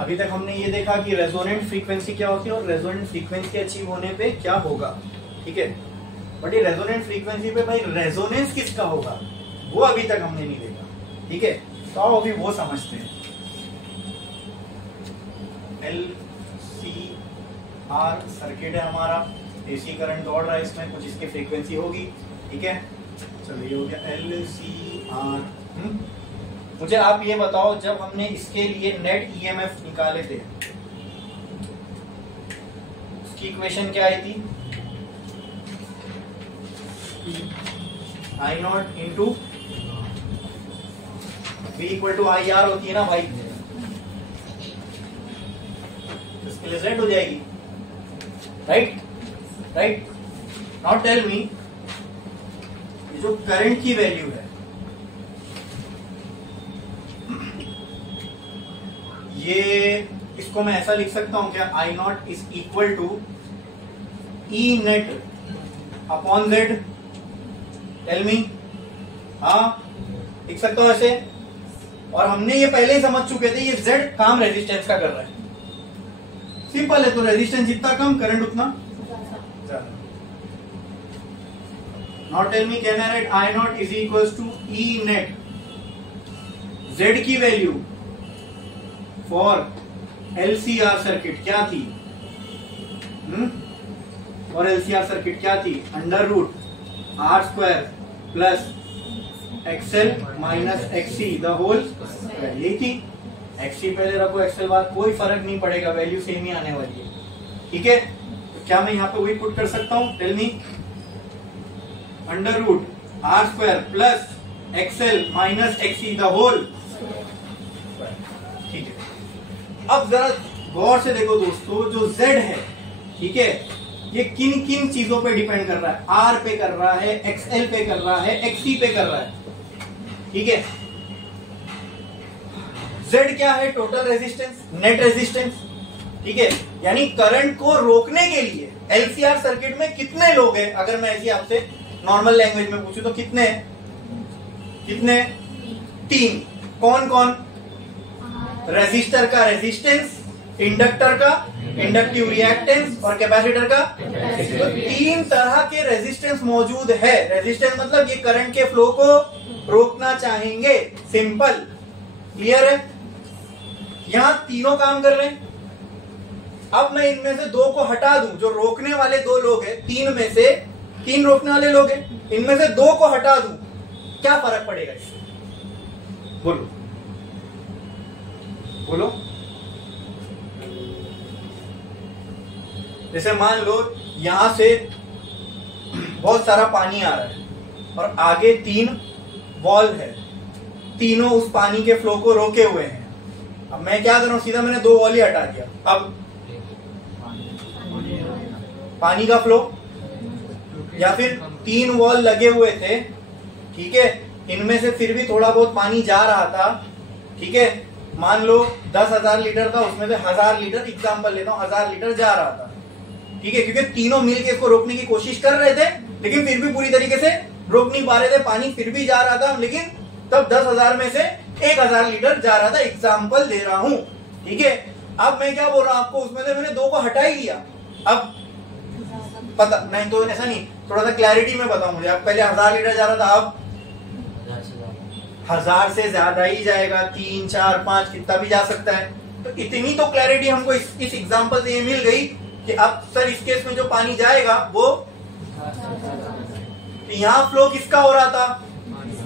अभी तक हमने ये देखा कि रेजोनेंट फ्रीक्वेंसी क्या होती है और रेजोनेंट फ्रीक्वेंसी अचीव होने पे क्या होगा, ठीक है। बट ये रेजोनेंट फ्रीक्वेंसी पे भाई रेजोनेंस किसका होगा वो अभी तक हमने नहीं देखा, ठीक है। तो आओ अभी वो समझते हैं। LCR सर्किट है हमारा, एसी करंट दौड़ रहा है इसमें, कुछ इसकी फ्रीक्वेंसी होगी, ठीक है। चलो ये हो गया LCR। मुझे आप ये बताओ, जब हमने इसके लिए नेट ईएमएफ निकाले थे उसकी इक्वेशन क्या आई थी? I0 into V equal to IR होती है ना भाई, इसके लिए Z हो जाएगी, right right. Now tell me, ये जो करंट की वैल्यू है ये, इसको मैं ऐसा लिख सकता हूं क्या? I0 is equal to E naught upon Z। Tell me, हाँ लिख सकता हूं ऐसे। और हमने ये पहले ही समझ चुके थे, ये Z काम रेजिस्टेंस का कर रहा है, सिंपल है। तो रेजिस्टेंस जितना कम करंट उतना ज्यादा। Now tell me, can I write I0 is equal to E naught, Z की वैल्यू फॉर LCR सर्किट क्या थी? और LCR सर्किट क्या थी? Under root R square plus XL minus XC the whole square. यही थी। XC पहले रखो, XL बाद, कोई फर्क नहीं पड़ेगा, वैल्यू सेम ही आने वाली है, ठीक है। तो क्या मैं यहाँ पे वही पुट कर सकता हूँ? Tell me, under root R square plus XL minus XC the whole, ठीक है। अब जरा गौर से देखो दोस्तों, जो Z है, ठीक है, ये किन किन चीजों पे डिपेंड कर रहा है? R पे कर रहा है, XL पे कर रहा है, XC पे कर रहा है, ठीक है। Z क्या है? टोटल रेजिस्टेंस, नेट रेजिस्टेंस, ठीक है। यानी करंट को रोकने के लिए LCR सर्किट में कितने लोग हैं? अगर मैं ऐसी आपसे नॉर्मल लैंग्वेज में पूछूं तो कितने? 3। कौन कौन? रेजिस्टर का रेजिस्टेंस, इंडक्टर का इंडक्टिव रिएक्टेंस और कैपेसिटर का। तो 3 तरह के रेजिस्टेंस मौजूद है। रेजिस्टेंस मतलब ये करंट के फ्लो को रोकना चाहेंगे, सिंपल, क्लियर है। यहां तीनों काम कर रहे हैं। अब मैं इनमें से 2 को हटा दूं, जो रोकने वाले 2 लोग हैं, 3 में से 3 रोकने वाले लोग हैं, इनमें से 2 को हटा दूं, क्या फर्क पड़ेगा इससे? बोलो बोलो। जैसे मान लो यहां से बहुत सारा पानी आ रहा है और आगे 3 वॉल है, तीनों उस पानी के फ्लो को रोके हुए हैं। अब मैं क्या करूं? सीधा मैंने 2 वॉल ही हटा दिया। अब पानी का फ्लो, या फिर 3 वॉल लगे हुए थे, ठीक है, इनमें से फिर भी थोड़ा बहुत पानी जा रहा था, ठीक है। मान लो 10,000 लीटर था, उसमें से 1000 लीटर, एग्जाम्पल लेता हूं, 1000 लीटर जा रहा था, ठीक है, क्योंकि तीनों मिलकर इसको रोकने की कोशिश कर रहे थे, लेकिन फिर भी पूरी तरीके से रोक नहीं पा रहे थे, पानी फिर भी जा रहा था, लेकिन तब 10,000 में से 1000 लीटर जा रहा था, एग्जाम्पल दे रहा हूं, ठीक है। अब मैं क्या बोल रहा हूं आपको, उसमें से मैंने 2 को हटा ही लिया। अब पता नहीं, तो ऐसा नहीं, थोड़ा सा क्लैरिटी में बताऊं मुझे। अब पहले 1000 लीटर जा रहा था, अब 1000 से ज्यादा ही जाएगा, 3, 4, 5 कितना भी जा सकता है। तो इतनी तो क्लैरिटी हमको इस एग्जांपल से ये मिल गई कि अब सर इस केस में जो पानी जाएगा वो यहाँ फ्लो किसका हो रहा था?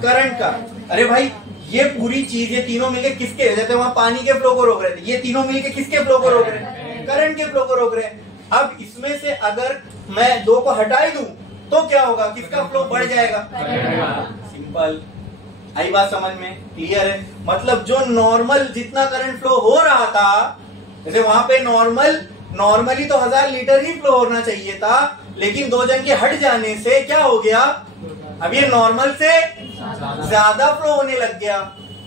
करंट का। अरे भाई ये पूरी चीज, ये तीनों मिलके किसके, जैसे वहां पानी के फ्लो को रोक रहे थे, ये तीनों मिलके किसके फ्लो को रोक रहे हैं? करंट के फ्लो को रोक रहे हैं। अब इसमें से अगर मैं 2 को हटा ही दूं तो क्या होगा? किसका फ्लो बढ़ जाएगा? सिंपल, आई बात समझ में? क्लियर है? मतलब जो नॉर्मल जितना करंट फ्लो हो रहा था, जैसे वहां पे नॉर्मली तो 1000 लीटर ही फ्लो होना चाहिए था, लेकिन 2 जन के हट जाने से क्या हो गया? अब ये नॉर्मल से ज्यादा फ्लो होने लग गया।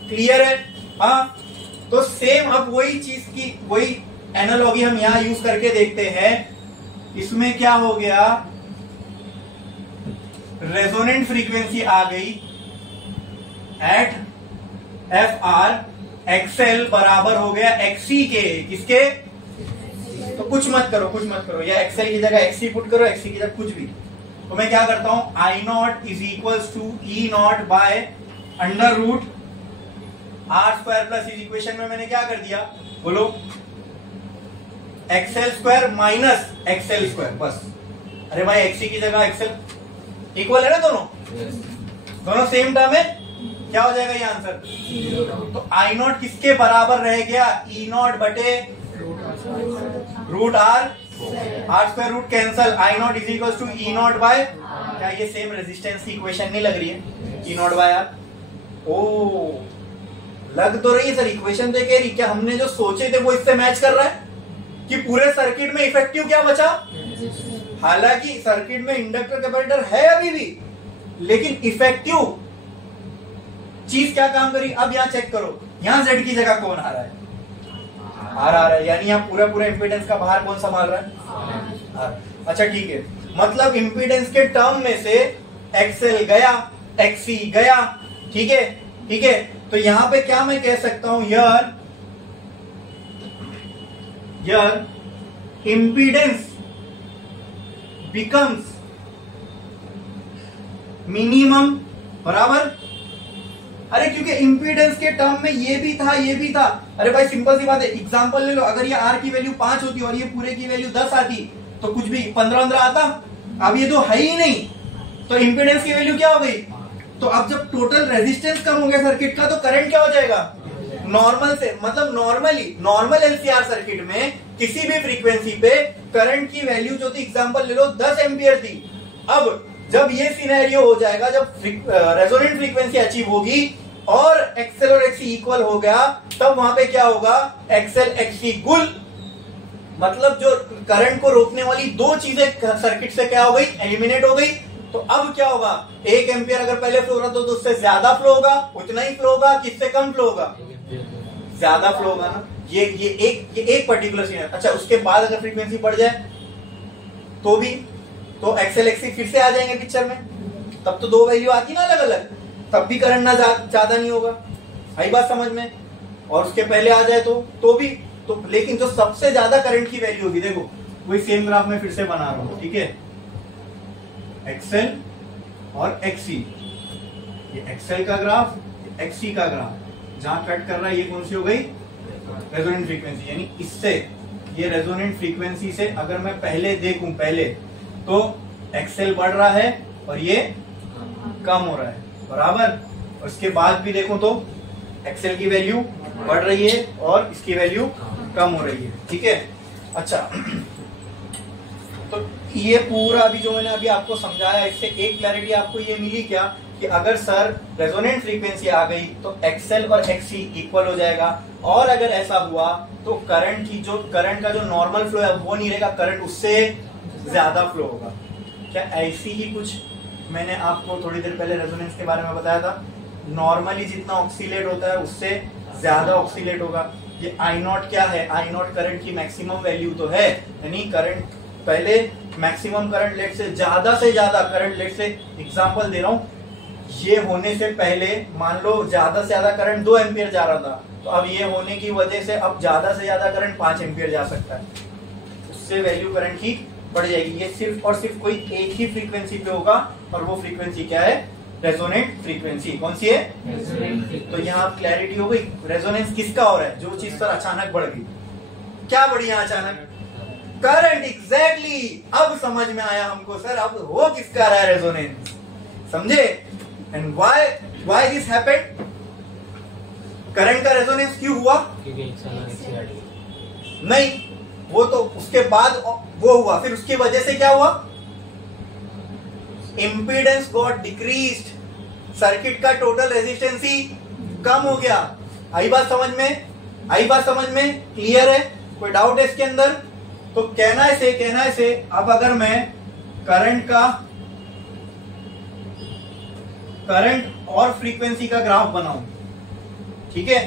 क्लियर है? हाँ, तो सेम अब वही चीज की वही एनालॉजी हम यहां यूज करके देखते हैं। इसमें क्या हो गया? रेजोनेंट फ्रीक्वेंसी आ गई एट FR एक्सएल बराबर हो गया एक्सी के, किसके? तो कुछ मत करो, या एक्सएल की जगह एक्सी पुट करो, एक्सी की जगह कुछ भी। तो मैं क्या करता हूं, I not is equals to E not by under root R square plus, इस इक्वेशन में मैंने क्या कर दिया बोलो, XL square minus XL square, बस। अरे भाई एक्सी की जगह एक्सएल इक्वल है ना, दोनों सेम टर्म है, क्या हो जाएगा ये आंसर? तो आई नॉट किसके बराबर रह गया, ई नॉट बटे root R square, root cancel, I not is equal to E not by, क्या ये सेम रेजिस्टेंस की इक्वेशन नहीं लग रही है, ई नॉट बाय आर? ओ लग तो रही है सर, इक्वेशन तो कह रही, क्या हमने जो सोचे थे वो इससे मैच कर रहा है कि पूरे सर्किट में इफेक्टिव क्या बचा? हालांकि सर्किट में इंडक्टर कैपेसिटर है अभी भी, लेकिन इफेक्टिव चीज क्या काम करी? अब यहां चेक करो, यहां जेड की जगह कौन आ रहा है? आर आ रहा है, यानी यहां पूरा इंपीडेंस का भार कौन संभाल रहा है? आर। अच्छा ठीक है, मतलब इंपीडेंस के टर्म में से एक्सएल गया, एक्सी गया, ठीक है। तो यहां पे क्या मैं कह सकता हूं, यर इंपीडेंस बिकम्स मिनिमम, बराबर। अरे क्योंकि इंपीडेंस के टर्म में ये भी था। अरे भाई सिंपल सी बात है, एग्जांपल ले लो, अगर ये आर की वैल्यू 5 होती और ये पूरे की वैल्यू 10 आती तो कुछ भी 15 आता। अब ये तो है ही नहीं, तो इंपीडेंस की वैल्यू क्या हो गई? तो अब जब टोटल रेजिस्टेंस कम हो गया सर्किट का, तो करंट क्या हो जाएगा? नॉर्मल से, मतलब नॉर्मल एलसीआर सर्किट में किसी भी फ्रीक्वेंसी पे करंट की वैल्यू जो थी, एग्जांपल ले लो 10 एम्पियर थी। अब जब ये सिनेरियो हो जाएगा, जब रेजोनेंट फ्रीक्वेंसी अचीव होगी और एक्सएल और एक्सी इक्वल हो गया, तब वहां पे क्या होगा, एक्सएल एक्सी गुल, मतलब जो करंट को रोकने वाली दो चीजें सर्किट से क्या हो गई, एलिमिनेट हो गई। तो अब क्या होगा, 1 एम्पियर अगर पहले फ्लो रहा तो उससे ज्यादा फ्लो होगा, उतना ही फ्लो होगा, किससे कम फ्लो होगा? ज्यादा फ्लो होगा ना। ये एक पर्टिकुलर सीन है। अच्छा, उसके बाद अगर फ्रीक्वेंसी बढ़ जाए तो एक्सएल एक्सी फिर से आ जाएंगे पिक्चर में, तब तो दो वैल्यू आती ना अलग अलग, तब भी करंट ना ज्यादा नहीं होगा। आई बात समझ में? और उसके पहले आ जाए तो भी तो, लेकिन जो सबसे ज्यादा करंट की वैल्यू होगी, देखो वही सेम ग्राफ में फिर से बना रहा हूं, ठीक है, एक्सएल और एक्सी, ये एक्सएल का ग्राफ, एक्सी का ग्राफ, जहां कट कर रहा है ये कौन सी हो गई, रेजोनेंट फ्रीक्वेंसी। यानी इससे, ये रेजोनेंट फ्रीक्वेंसी से अगर मैं पहले देखूं तो एक्सएल बढ़ रहा है और ये कम हो रहा है, बराबर। और इसके बाद भी देखो तो एक्सएल की वैल्यू बढ़ रही है और इसकी वैल्यू कम हो रही है, ठीक है। अच्छा, तो ये पूरा अभी जो मैंने अभी आपको समझाया, इससे एक क्लैरिटी आपको ये मिली क्या, कि अगर सर रेजोनेंट फ्रीक्वेंसी आ गई तो एक्सएल और एक्सी इक्वल हो जाएगा, और अगर ऐसा हुआ तो करंट का जो नॉर्मल फ्लो है वो नहीं रहेगा, करंट उससे ज्यादा फ्लो होगा। क्या ऐसी ही कुछ मैंने आपको थोड़ी देर पहले रेजोनेंस के बारे में बताया था, नॉर्मली जितना ऑक्सीलेट होता है उससे ज्यादा ऑक्सीलेट होगा। ये आई नॉट क्या है, आई नॉट करंट की मैक्सिमम वैल्यू तो है, यानी करंट पहले मैक्सिमम करंट लेट से ज्यादा करंट, लेट से एग्जांपल दे रहा हूं, ये होने से पहले मान लो ज्यादा से ज्यादा करंट 2 एम्पियर जा रहा था, तो अब ये होने की वजह से अब ज्यादा से ज्यादा करंट 5 एम्पियर जा सकता है, उससे वैल्यू करंट की बढ़ जाएगी। ये सिर्फ और सिर्फ कोई एक ही फ्रीक्वेंसी पे होगा, और वो फ्रीक्वेंसी क्या है, रेजोनेंट फ्रीक्वेंसी। कौन सी है? तो यहाँ क्लैरिटी हो गई, रेजोनेंस किसका हो रहा है, जो चीज सर अचानक बढ़ गई, क्या बढ़ी यहाँ अचानक, करंट। एग्जैक्टली, अब समझ में आया हमको सर, अब हो किसका रहा है रेजोनेंस, समझे। And why this happened, current का रेजोनेंस क्यों हुआ? नहीं, वो तो उसके बाद वो हुआ, फिर उसकी वजह से क्या हुआ, इंपीडेंस गॉट डिक्रीज्ड, सर्किट का टोटल रेजिस्टेंस ही कम हो गया। आई बात समझ में? क्लियर है? कोई डाउट है इसके अंदर? तो कहना है से अब अगर मैं करंट और फ्रीक्वेंसी का ग्राफ बनाऊं, ठीक है,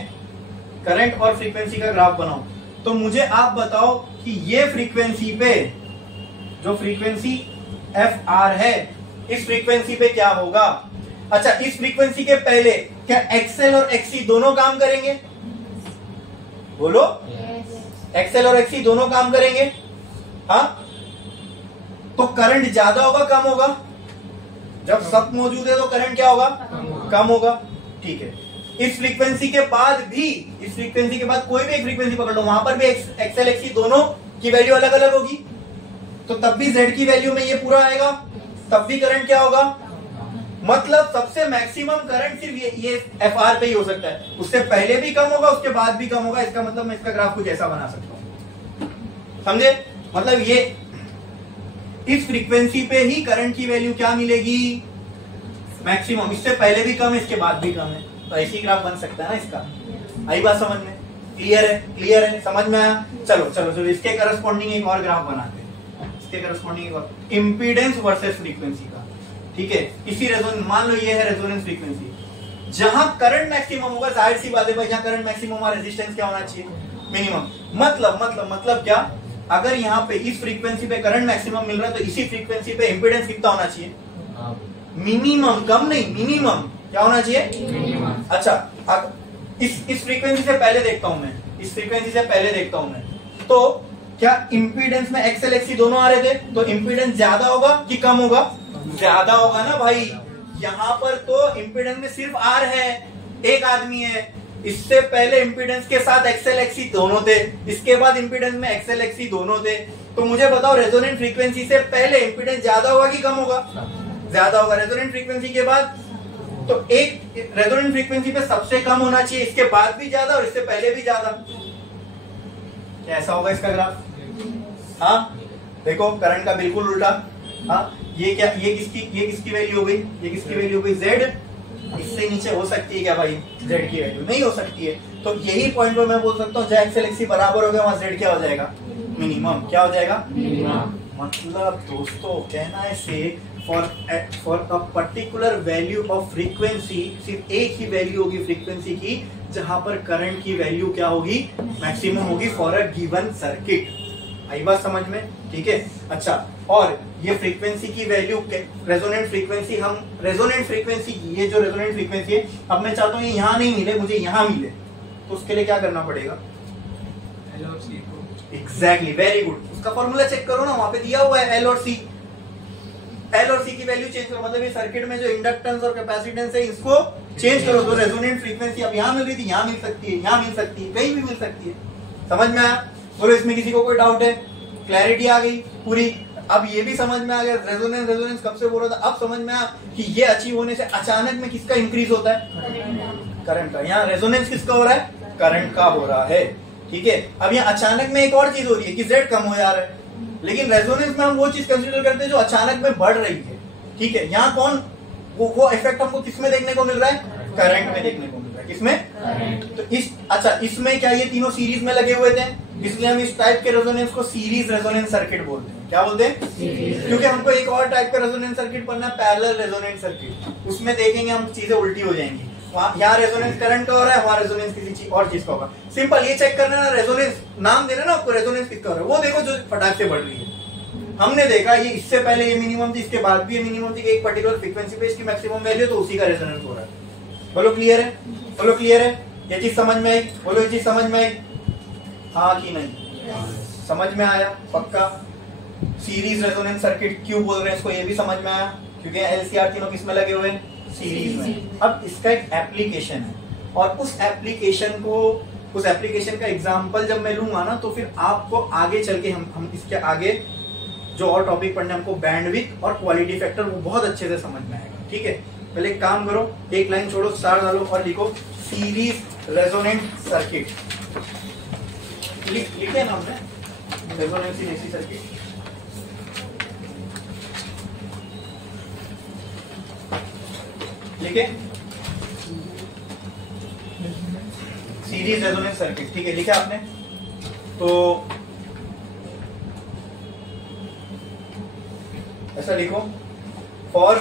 करंट और फ्रीक्वेंसी का ग्राफ बनाऊं, तो मुझे आप बताओ कि ये फ्रीक्वेंसी पे, जो फ्रीक्वेंसी एफ आर है, इस फ्रीक्वेंसी पे क्या होगा। अच्छा, इस फ्रीक्वेंसी के पहले क्या एक्सएल और एक्सी दोनों काम करेंगे? बोलो एक्सएल और एक्सी दोनों काम करेंगे। हाँ, तो करंट ज्यादा होगा कम होगा? जब सब मौजूद है तो करंट क्या होगा? कम होगा। ठीक है, इस फ्रीक्वेंसी के बाद भी, इस फ्रीक्वेंसी के बाद कोई भी एक फ्रीक्वेंसी पकड़ लो, वहां पर भी एक्सएल एक्सी दोनों की वैल्यू अलग अलग होगी, तो तब भी जेड की वैल्यू में ये पूरा आएगा, तब भी करंट क्या होगा? मतलब सबसे मैक्सिमम करंट सिर्फ ये एफ आर पे ही हो सकता है, उससे पहले भी कम होगा, उसके बाद भी कम होगा। इसका मतलब मैं इसका ग्राफ कुछ ऐसा बना सकता हूं, समझे? मतलब ये इस फ्रीक्वेंसी पे ही करंट की वैल्यू क्या मिलेगी? मैक्सिमम। इससे पहले भी कम है, इसके बाद भी कम है, तो ऐसी ग्राफ बन सकता है ना इसका। आई बात समझ में? क्लियर है? क्लियर है? समझ में आया? चलो चलो चलो, इसके करस्पॉन्डिंग एक और ग्राफ बनाते हैं, इसके करस्पॉन्डिंग इम्पीडेंस वर्सेस फ्रीक्वेंसी का। ठीक है, इसी रेजोनेंस, मान लो ये है रेजोनेंस फ्रीक्वेंसी, जहां करंट मैक्सिमम होगा, जाहिर सी बात है भाई, जहां करंट मैक्सिमम होगा रेजिस्टेंस क्या होना चाहिए? मिनिमम। मतलब क्या? अगर यहाँ पे इस फ्रीक्वेंसी पे करंट मैक्सिमम मिल रहा है, तो इसी फ्रीक्वेंसी पे इंपीडेंस कितना होना चाहिए? मिनिमम, कम नहीं, मिनिमम क्या होना चाहिए? मिनिमम। अच्छा, अब इस फ्रीक्वेंसी से पहले देखता हूं मैं, इस फ्रीक्वेंसी से पहले देखता हूं मैं, तो क्या इंपीडेंस में एक्सएल एक्सी दोनों आ रहे थे, तो इंपीडेंस ज्यादा होगा कि कम होगा? ज्यादा होगा ना भाई। यहाँ पर तो इंपीडेंस में सिर्फ आर है, एक आदमी है, इससे पहले इंपीडेंस के साथ एक्सएल एक्सी दोनों थे, इसके बाद इंपीडेंस में एक्सएल एक्सी दोनों थे। तो मुझे बताओ रेजोनेंट फ्रीक्वेंसी से पहले इंपीडेंस ज्यादा होगा कि कम होगा? ज्यादा होगा। रेजोनेंट फ्रीक्वेंसी के बाद, तो एक रेजोनेंट फ्रीक्वेंसी पे सबसे कम होना चाहिए, इसके बाद भी ज्यादा और इससे पहले भी ज्यादा। क्या ऐसा होगा इसका ग्राफ? हाँ देखो, करंट का बिल्कुल उल्टा। हाँ, ये क्या, ये किसकी वैल्यू हो गई? ये किसकी वैल्यू हो गई? जेड। इससे नीचे हो सकती है क्या भाई जेड की वैल्यू? नहीं हो सकती है। तो यही पॉइंट पे मैं बोल सकता हूँ जहाँ एक्सएल एक्सी बराबर हो गया, वहां जेड क्या हो जाएगा? मिनिमम। क्या हो जाएगा? मिनिमम। मतलब दोस्तों कहना है से for a particular value of frequency, सिर्फ एक ही वैल्यू होगी फ्रीक्वेंसी की जहां पर करंट की वैल्यू क्या होगी? मैक्सिमम होगी फॉर अ गिवन सर्किट। आई बात समझ में? ठीक है। अच्छा, और ये फ्रीक्वेंसी की वैल्यू, रेजोनेंट फ्रीक्वेंसी, हम रेजोनेंट फ्रीक्वेंसी, ये जो रेजोनेंट फ्रीक्वेंसी है, अब मैं चाहता हूँ ये यहाँ नहीं मिले, मुझे यहाँ मिले, तो उसके लिए क्या करना पड़ेगा? Exactly, very good. उसका फॉर्मूला चेक करो ना, वहां पे दिया हुआ है एल और सी। एल और सी की वैल्यू चेंज करो, मतलब ये सर्किट में जो इंडक्टेंस और कैपेसिटेंस है इसको चेंज करो, तो रेजोनेंट फ्रीक्वेंसी अब यहाँ मिल रही थी, यहाँ मिल सकती है, यहाँ मिल सकती है, कहीं भी मिल सकती है। समझ में आया? बोलो इसमें किसी को कोई डाउट है? क्लैरिटी आ गई पूरी? अब ये भी समझ में आ गया रेजोनेंस कब से बोल रहा था, अब समझ में आया कि ये अचीव होने से अचानक में किसका इंक्रीज होता है? करंट का। यहाँ रेजोनेंस किसका हो रहा है? करंट का हो रहा है। ठीक है, अब यहाँ अचानक में एक और चीज हो रही है कि जेड कम हो जा रहा है, लेकिन रेजोनेंस में हम वो चीज कंसीडर करते हैं जो अचानक में बढ़ रही है। ठीक है, यहाँ कौन वो इफेक्ट हमको किसमें देखने को मिल रहा है? करंट में देखने को मिल रहा है। किसमें? तो अच्छा, इसमें क्या ये तीनों सीरीज में लगे हुए थे, इसलिए हम इस टाइप के रेजोनेंस को सीरीज रेजोनेंस सर्किट बोलते हैं। क्या बोलते हैं? क्योंकि हमको एक और टाइप का रेजोनेंस सर्किट पढ़ना है, पैरेलल रेजोनेंस सर्किट। उसमें देखेंगे हम चीजें उल्टी हो जाएंगी, यहाँ रेजोनेंस करंट का हो रहा है, वहां रेजोनेंस किसी चीज और चीज का होगा। सिंपल ये चेक करना ना, रेजोनेंस नाम देना ना आपको, रेजोनेंस किसका हो रहा है वो देखो जो फटाक से बढ़ रही है। हमने देखा ये इससे पहले ये मिनिमम थी, इसके बाद भी ये मिनिमम थी, एक पर्टिकुलर फ्रीक्वेंसी पे इसकी मैक्सिमम वैल्यू, तो उसी का रेजोनेंस हो रहा है। बोलो क्लियर है? बोलो क्लियर है? ये चीज समझ में आई? बोलो ये चीज समझ में आई? हाँ कि नहीं? समझ में आया? पक्का? सीरीज रेजोनेंस सर्किट क्यों बोल रहे हैं इसको, ये भी समझ में आया? क्योंकि एलसीआर तीनों किसमें लगे हुए हैं? सीरीज में। अब इसका एक एप्लीकेशन है, और उस एप्लीकेशन का एग्जांपल जब मैं लूंगा ना, तो फिर आपको आगे चल के हम इसके आगे जो और टॉपिक पढ़ने, हमको बैंडविड्थ और क्वालिटी फैक्टर, वो बहुत अच्छे से समझ में आएगा। ठीक है, पहले एक काम करो, एक लाइन छोड़ो, स्टार डालो और लिखो सीरीज रेजोनेंट सर्किट। लिखे ना हमने रेजोनेंस इन एसी सर्किट। लिखे सीरीज रेजोनेंस सर्किट। ठीक है, लिखा आपने? तो ऐसा लिखो, for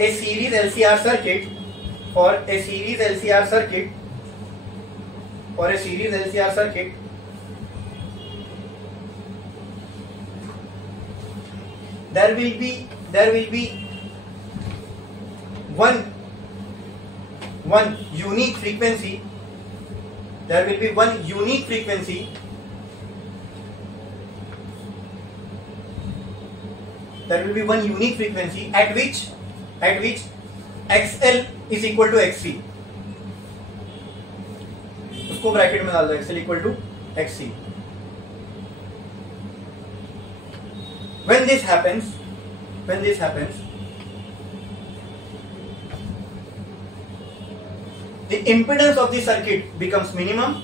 a series LCR circuit, for a series LCR circuit, for a series LCR circuit, there will be one unique frequency there will be one unique frequency at which XL is equal to XC. उसको bracket में डाल दो, XL equal to XC. When this happens, the impedance of the circuit becomes minimum.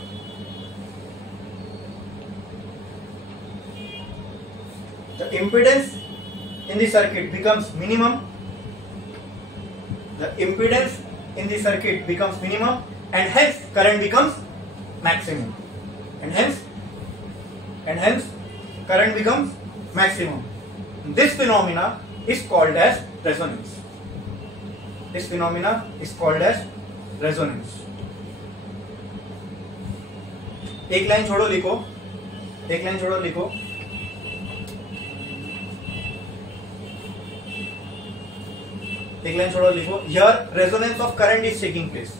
The impedance in the circuit becomes minimum. And hence current becomes maximum. This phenomena is called as resonance. एक line छोड़ो लिखो. Here resonance of current is taking place.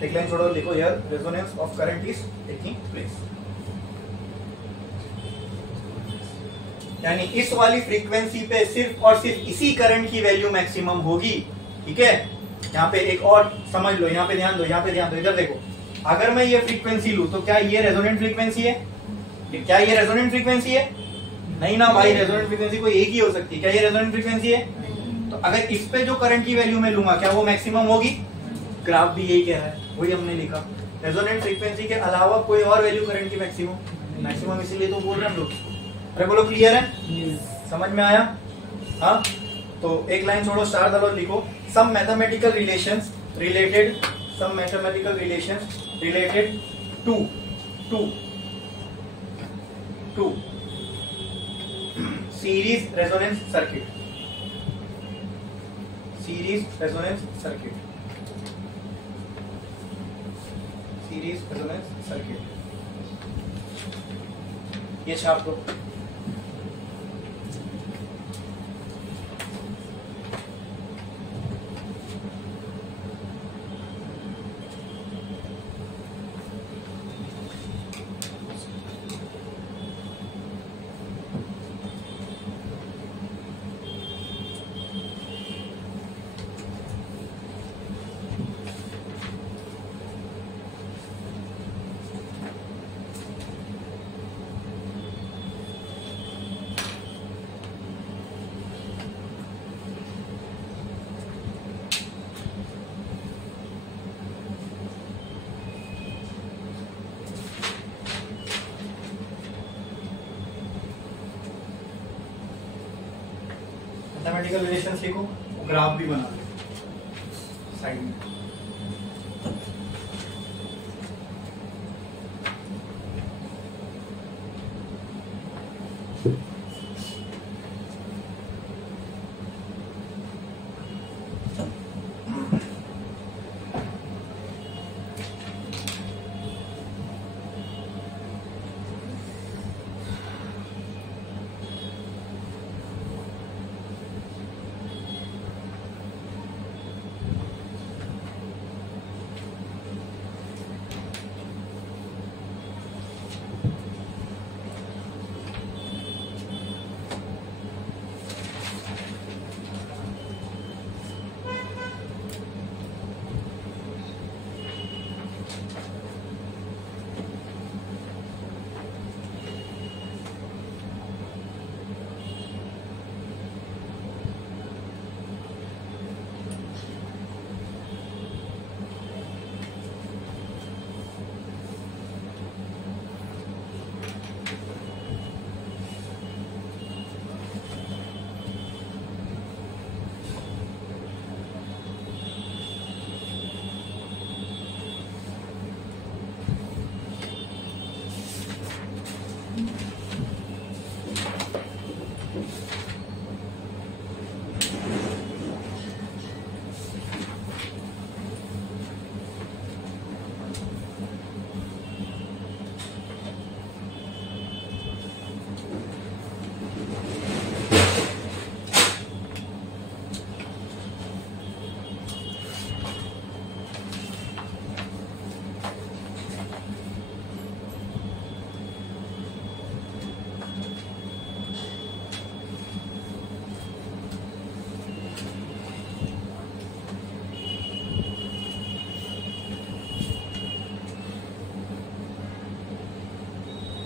Here resonance of current is taking place. यानी इस वाली frequency पे सिर्फ और सिर्फ इसी करंट की वैल्यू मैक्सिमम होगी. ठीक है, यहाँ पे एक और समझ लो, यहाँ पे ध्यान दो, इधर देखो. अगर मैं ये फ्रीक्वेंसी लूं तो क्या ये रेजोनेंट फ्रीक्वेंसी है? नहीं ना भाई, रेजोनेंट फ्रीक्वेंसी कोई एक ही हो सकती है. क्या ये रेजोनेंट फ्रीक्वेंसी है? तो अगर इस पे जो करंट की वैल्यू मैं लूंगा क्या वो मैक्सिमम होगी? ग्राफ भी यही कह रहा है, वही हमने लिखा. रेजोनेंट फ्रीक्वेंसी के अलावा कोई और वैल्यू करंट की मैक्सिमम इसीलिए तो बोल रहे हैं हम लोग. अरे बोलो, क्लियर है? समझ में आया? हाँ, तो एक लाइन छोड़ो, स्टार डालो, लिखो some mathematical relations related to series resonance circuit. ये छाप दो. मैथमेटिकल रिलेशंस लिखो, ग्राफ भी बना लो साइड में.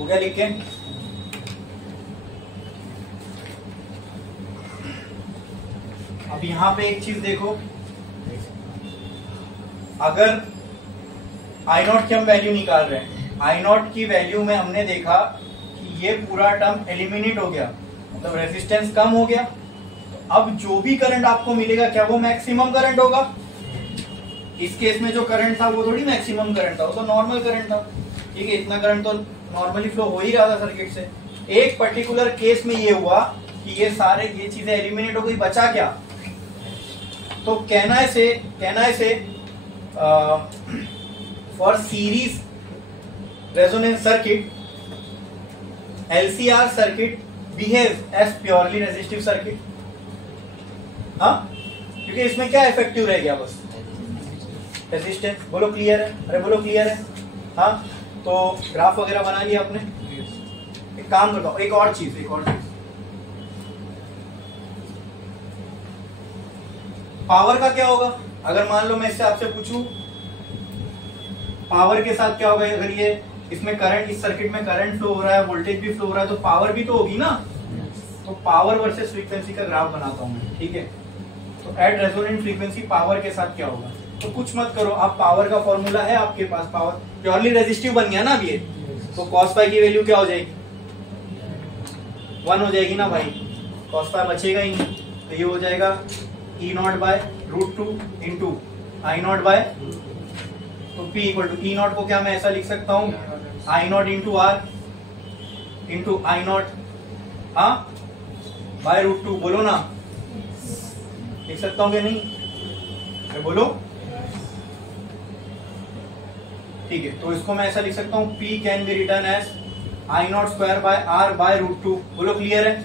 हो गया लिख के? अब यहां पे एक चीज देखो, अगर आई नॉट की हम वैल्यू निकाल रहे हैं, आई नॉट की वैल्यू में हमने देखा कि ये पूरा टर्म एलिमिनेट हो गया, मतलब रेजिस्टेंस कम हो गया। तो अब जो भी करंट आपको मिलेगा क्या वो मैक्सिमम करंट होगा? इस केस में जो करंट था वो थोड़ी मैक्सिमम करंट था, वो तो नॉर्मल करंट था। ठीक है, इतना करंट तो नॉर्मली फ्लो हो ही रहा था सर्किट से। एक पर्टिकुलर केस में ये हुआ कि ये चीजें एलिमिनेट हो गई, बचा क्या? तो कहना से for series resonance circuit LCR circuit behave as purely resistive circuit. हाँ, क्योंकि इसमें क्या इफेक्टिव रह गया? बस रेजिस्टेंस। बोलो क्लियर है? अरे बोलो क्लियर है? हाँ, तो ग्राफ वगैरह बना लिया आपने? एक काम करता हूं, एक और चीज पावर का क्या होगा? अगर मान लो मैं इससे आपसे पूछूं पावर के साथ क्या होगा? अगर ये इसमें करंट, इस सर्किट में करंट फ्लो हो रहा है, वोल्टेज भी फ्लो हो रहा है, तो पावर भी तो होगी ना। तो पावर वर्सेस फ्रीक्वेंसी का ग्राफ बनाता हूं मैं, ठीक है? तो एट रेजोनेंट फ्रीक्वेंसी पावर के साथ क्या होगा? तो कुछ मत करो, आप पावर का फॉर्मूला है आपके पास, पावर प्योरली रेजिस्टिव बन गया ना अब ये। तो कॉस फाई की वैल्यू क्या हो जाएगी? 1 हो जाएगी ना भाई, कॉस फाई बचेगा ही नहीं। तो ये हो जाएगा E0/√2 इंटू I0 बाय, तो P इक्वल टू E0 को क्या मैं ऐसा लिख सकता हूँ? I0 into R into I0 /√2। बोलो ना, लिख सकता हूँ कि नहीं? बोलो। ठीक है, तो इसको मैं ऐसा लिख सकता हूँ, P can be written as I0² बोलो क्लियर है?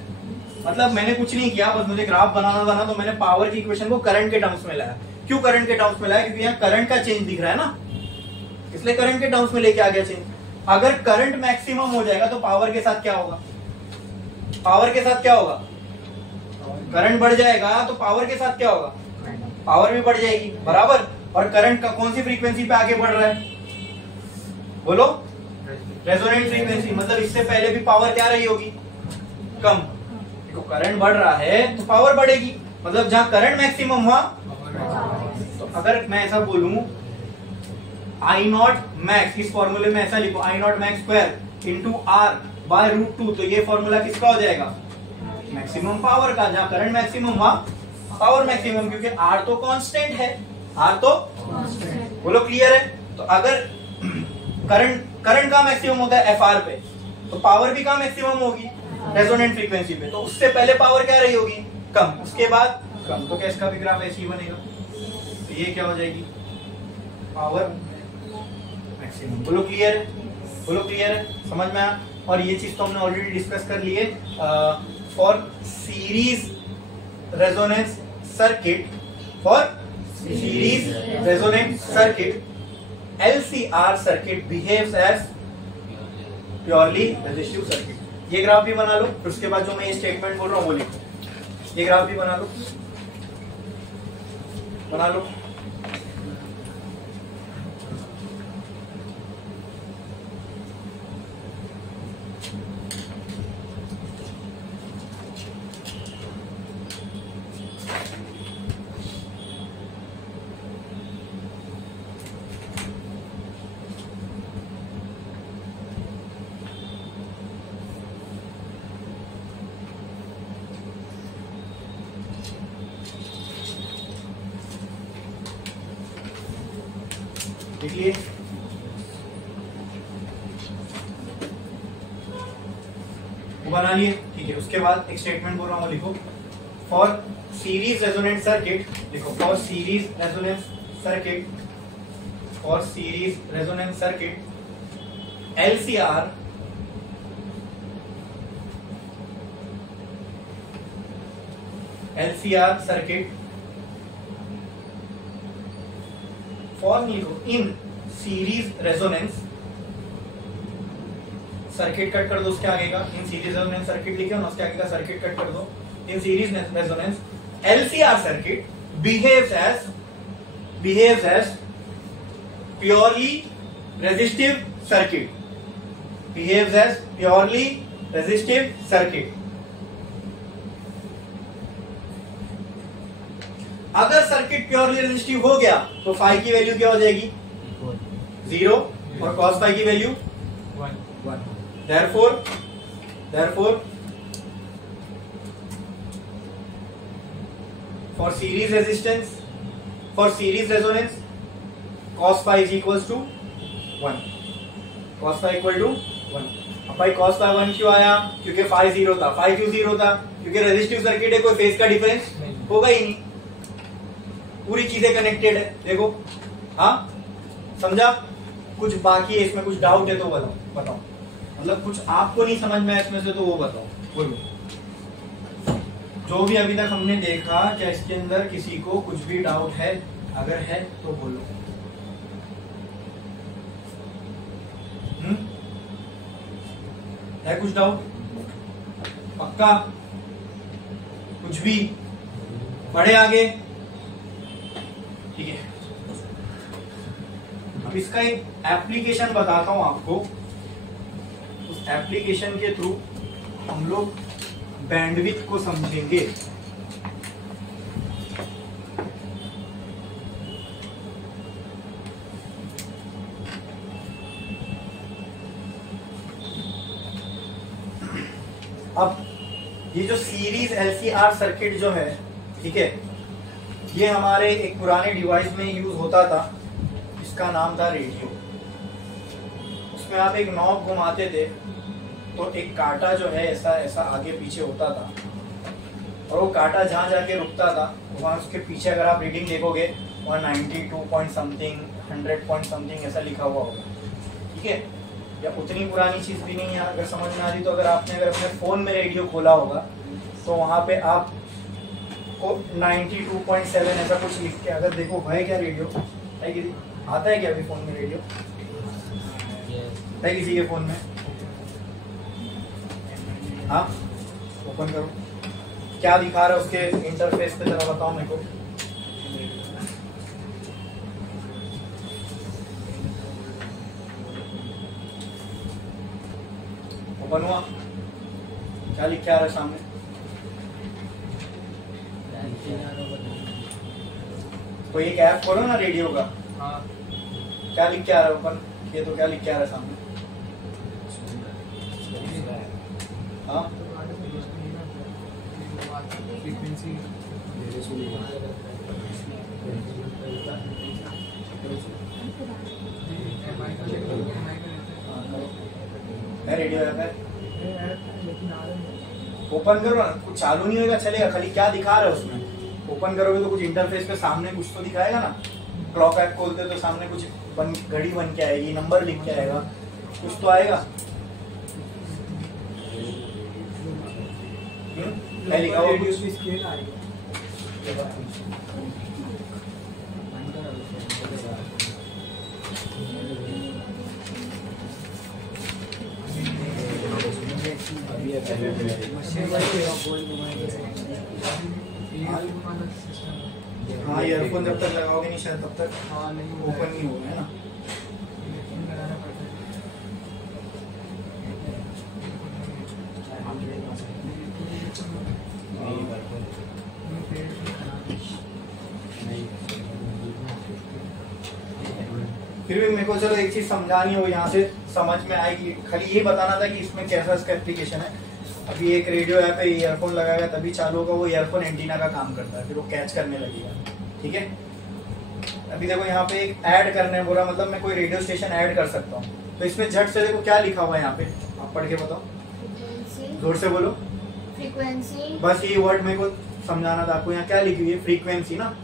मतलब मैंने कुछ नहीं किया, बस मुझे ग्राफ बनाना था ना, तो मैंने पावर की इक्वेशन को करंट के टर्म्स में लाया। क्यों करंट के टर्म्स में लाया? क्योंकि यहाँ करंट का चेंज दिख रहा है ना, इसलिए करंट के टर्म्स में लेके आ गया चेंज। अगर करंट मैक्सिमम हो जाएगा तो पावर के साथ क्या होगा? पावर के साथ क्या होगा? करंट बढ़ जाएगा तो पावर के साथ क्या होगा? पावर भी बढ़ जाएगी, बराबर। और करंट का कौन सी फ्रीक्वेंसी पे आगे बढ़ रहा है? बोलो, रेजोनेंट फ्रीक्वेंसी। मतलब इससे पहले भी पावर क्या रही होगी? कम। देखो करंट बढ़ रहा है तो पावर बढ़ेगी, मतलब जहां करंट मैक्सिमम हुआ। तो अगर मैं ऐसा बोलूं I0 मैक्स, इस फॉर्मूले में ऐसा लिखो I0 max square into R/√2, तो ये फॉर्मूला किसका हो जाएगा? मैक्सिमम पावर का। जहां करंट मैक्सिमम हुआ पावर मैक्सिमम, क्योंकि R तो कांस्टेंट है, R तो बोलो क्लियर है? तो अगर करंट का मैक्सिमम होता है FR पे, तो पावर भी का मैक्सिमम होगी रेजोनेंट फ्रीक्वेंसी पे। तो उससे पहले पावर क्या रही होगी? कम, उसके बाद कम। तो क्या इसका भी ग्राफ ऐसे ही बनेगा? तो ये क्या हो जाएगी? Power maximum. बोलो क्लियर है? बोलो क्लियर है? समझ में आया? और ये चीज तो हमने ऑलरेडी डिस्कस कर ली है। For series resonance circuit, LCR circuit behaves as purely resistive circuit. ये ग्राफ भी बना लो, फिर उसके बाद जो मैं ये स्टेटमेंट बोल रहा हूँ वो लिखो। ये ग्राफ भी बना लो। देखिए बना लिए, ठीक है। उसके बाद एक स्टेटमेंट बोल रहा हूं, लिखो फॉर सीरीज रेजोनेंट सर्किट, लिखो for series resonance circuit LCR circuit for, लिखो in series resonance circuit, cut कर दो उसके आगे का, इन सीरीज रेजोनेंस सर्किट लिखे ना, उसके आगे का सर्किट कट कर दो। In series resonance LCR circuit behaves as purely resistive circuit. Behaves as purely resistive circuit. अगर सर्किट प्योरली रेजिस्टिव हो गया तो फाई की वैल्यू क्या हो जाएगी? 0 और कॉस फाई की value 1। therefore for series resistance, for series resonance, cos phi is equals to 1। cos phi equal to 1। अब भाई cos phi 1 क्यों आया? क्योंकि phi 0 था। phi क्यों 0 था? क्योंकि रेजिस्टिव सर्किट है, कोई फेज का डिफरेंस होगा ही नहीं, पूरी चीजें कनेक्टेड है। देखो, हाँ समझा? कुछ बाकी है इसमें, कुछ डाउट है तो बताओ। मतलब कुछ आपको नहीं समझ में आया इसमें से तो वो बताओ, बोलो। जो भी अभी तक हमने देखा, क्या इसके अंदर किसी को कुछ भी डाउट है? अगर है तो बोलो। है कुछ डाउट? पक्का? कुछ भी? बढ़े आगे? ठीक है, अब इसका एक एप्लीकेशन बताता हूं आपको। उस एप्लीकेशन के थ्रू हम लोग बैंडविड्थ को समझेंगे। अब ये जो सीरीज एलसीआर सर्किट जो है, ठीक है, ये हमारे एक पुराने डिवाइस में यूज होता था, इसका नाम था रेडियो। उसमें आप एक नॉब घुमाते थे तो एक कांटा जो है ऐसा ऐसा आगे पीछे होता था, और वो कांटा जहां जाके रुकता था वहां उसके पीछे अगर आप रीडिंग देखोगे 192 पॉइंट समथिंग, 100 पॉइंट समथिंग ऐसा लिखा हुआ होगा। ठीक है, या उतनी पुरानी चीज भी नहीं है, अगर समझ में आ रही तो अगर आपने अगर अपने फोन में रेडियो खोला होगा तो वहां पे आप को 92.7 ऐसा कुछ लिख के अगर देखो, है क्या रेडियो? है किसी आता है क्या अभी फोन में रेडियो? है किसी के फोन में? हाँ, ओपन करो, क्या दिखा रहा है उसके इंटरफेस पे, जरा बताओ मेरे को। ओपन हुआ, क्या लिख के आ रहा है सामने? कोई एक ऐप खोलो ना रेडियो का। हाँ, क्या लिख के आ रहा है ओपन? ये तो क्या लिख के आ रहा है सामने? हाँ, है रेडियो ऐप है, ओपन करो ना। कुछ चालू नहीं होगा चलेगा, खाली क्या दिखा रहा है उसमें? ओपन करोगे तो कुछ इंटरफेस पे सामने कुछ तो दिखाएगा ना। क्लॉक ऐप खोलते तो सामने कुछ घड़ी बन के आएगी, नंबर लिख के आएगा, कुछ तो आएगा। लिखा हुआ हाँ, ईयरफोन जब तक लगाओगे नहीं शायद तब तक ओपन नहीं होगा, है ना? फिर भी मेरे को चलो एक चीज समझानी हो, यहाँ से समझ में आएगी, खाली ये बताना था कि इसमें कैसा इसका एप्लीकेशन है। अभी एक रेडियो ऐप है, ईयरफोन लगाएगा तभी चालू होगा, वो ईयरफोन एंटीना का काम करता है, फिर वो कैच करने लगेगा। ठीक है, अभी देखो यहाँ पे एक ऐड करने बोला, मतलब मैं कोई रेडियो स्टेशन ऐड कर सकता हूँ, तो इसमें झट से देखो क्या लिखा हुआ है यहाँ पे, आप पढ़ के बताओ, जोर से बोलो। फ्रीक्वेंसी, बस ये वर्ड मेरे को समझाना था आपको। यहाँ क्या लिखी हुई है? फ्रीक्वेंसी ना,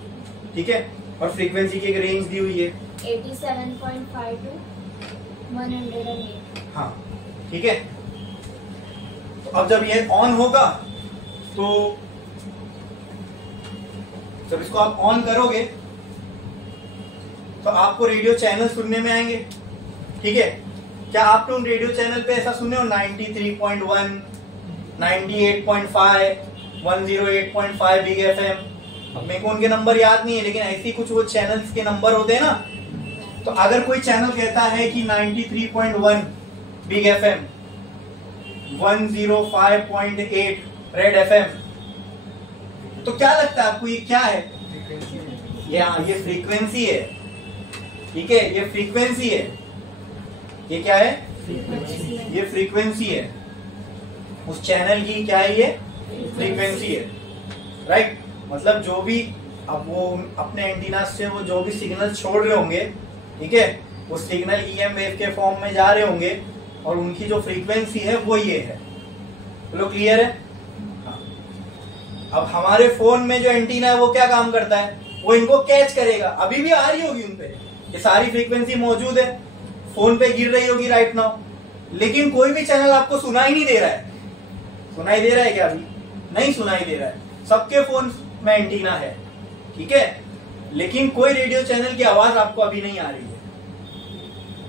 ठीक है, और फ्रीक्वेंसी की एक रेंज दी हुई है 87.5 to 108। हाँ, ठीक है। तो अब जब ये ऑन होगा तो जब इसको आप ऑन करोगे तो आपको रेडियो चैनल सुनने में आएंगे। ठीक है, क्या आपने उन रेडियो चैनल पे ऐसा सुने हो 93.1, 98.5, 108.5 बिग एफएम? मेरे को उनके नंबर याद नहीं है, लेकिन ऐसी कुछ वो चैनल्स के नंबर होते हैं ना। तो अगर कोई चैनल कहता है कि 93.1 बिग FM 105.8 रेड FM। तो क्या लगता है आपको ये क्या है? ये फ्रीक्वेंसी है, ठीक है, ये फ्रीक्वेंसी है। ये क्या है? ये फ्रीक्वेंसी है उस चैनल की। क्या है ये? फ्रीक्वेंसी है, राइट। मतलब जो भी अब वो अपने एंटीना से वो जो भी सिग्नल छोड़ रहे होंगे, ठीक है, वो सिग्नल EM वेव के फॉर्म में जा रहे होंगे और उनकी जो फ्रीक्वेंसी है वो ये है। बोलो क्लियर है? हाँ। अब हमारे फोन में जो एंटीना है वो क्या काम करता है? वो इनको कैच करेगा। अभी भी आ रही होगी उनपे, ये सारी फ्रीक्वेंसी मौजूद है, फोन पे गिर रही होगी राइट नाउ, लेकिन कोई भी चैनल आपको सुनाई नहीं दे रहा है। सुनाई दे रहा है क्या? अभी नहीं सुनाई दे रहा है। सबके फोन में एंटीना है, ठीक है, लेकिन कोई रेडियो चैनल की आवाज आपको अभी नहीं आ रही है।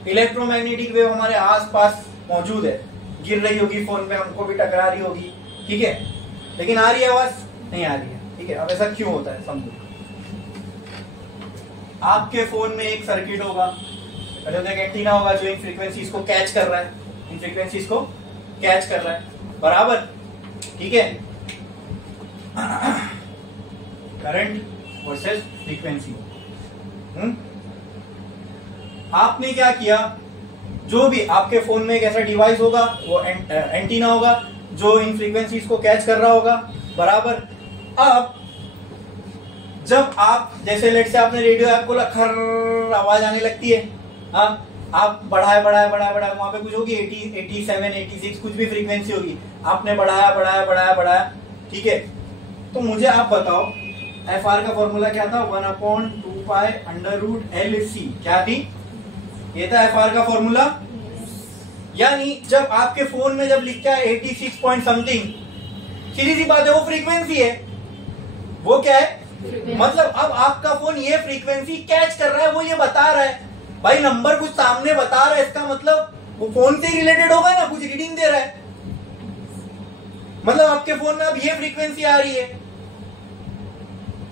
इलेक्ट्रोमैग्नेटिक वेव हमारे आसपास मौजूद है, गिर रही होगी फोन पे, हमको भी टकरा रही होगी, ठीक है, लेकिन आ रही है आवाज? नहीं आ रही है, ठीक है। अब ऐसा क्यों होता है समझो। आपके फोन में एक सर्किट होगा, एक एंटीना होगा जो इन फ्रीक्वेंसीज को कैच कर रहा है, इन फ्रीक्वेंसीज को कैच कर रहा है, बराबर, ठीक है। Current versus frequency. आपने क्या किया? जो भी आपके फोन में एक ऐसा डिवाइस होगा, वो एंटीना होगा जो इन फ्रीक्वेंसीज को कैच कर रहा होगा, बराबर। अब जब आप जैसे लेट से आपने रेडियो ऐप खोला, खर आवाज आने लगती है, हाँ, आप बढ़ाए वहां पे कुछ होगी 80, 87, 86 कुछ भी फ्रीक्वेंसी होगी, आपने बढ़ाया, ठीक है। तो मुझे आप बताओ FR का फॉर्मूला क्या था? 1/2π√LC। क्या थी? ये था FR का फॉर्मूला। यानी जब आपके फोन में जब लिखा है 86 पॉइंट समथिंग, सीधी सी बात है, वो फ्रीक्वेंसी है। वो क्या है? मतलब अब आपका फोन ये फ्रीक्वेंसी कैच कर रहा है, वो ये बता रहा है भाई, नंबर कुछ सामने बता रहा है, इसका मतलब वो फोन से रिलेटेड होगा ना, कुछ रीडिंग दे रहा है, मतलब आपके फोन में अब ये फ्रीक्वेंसी आ रही है।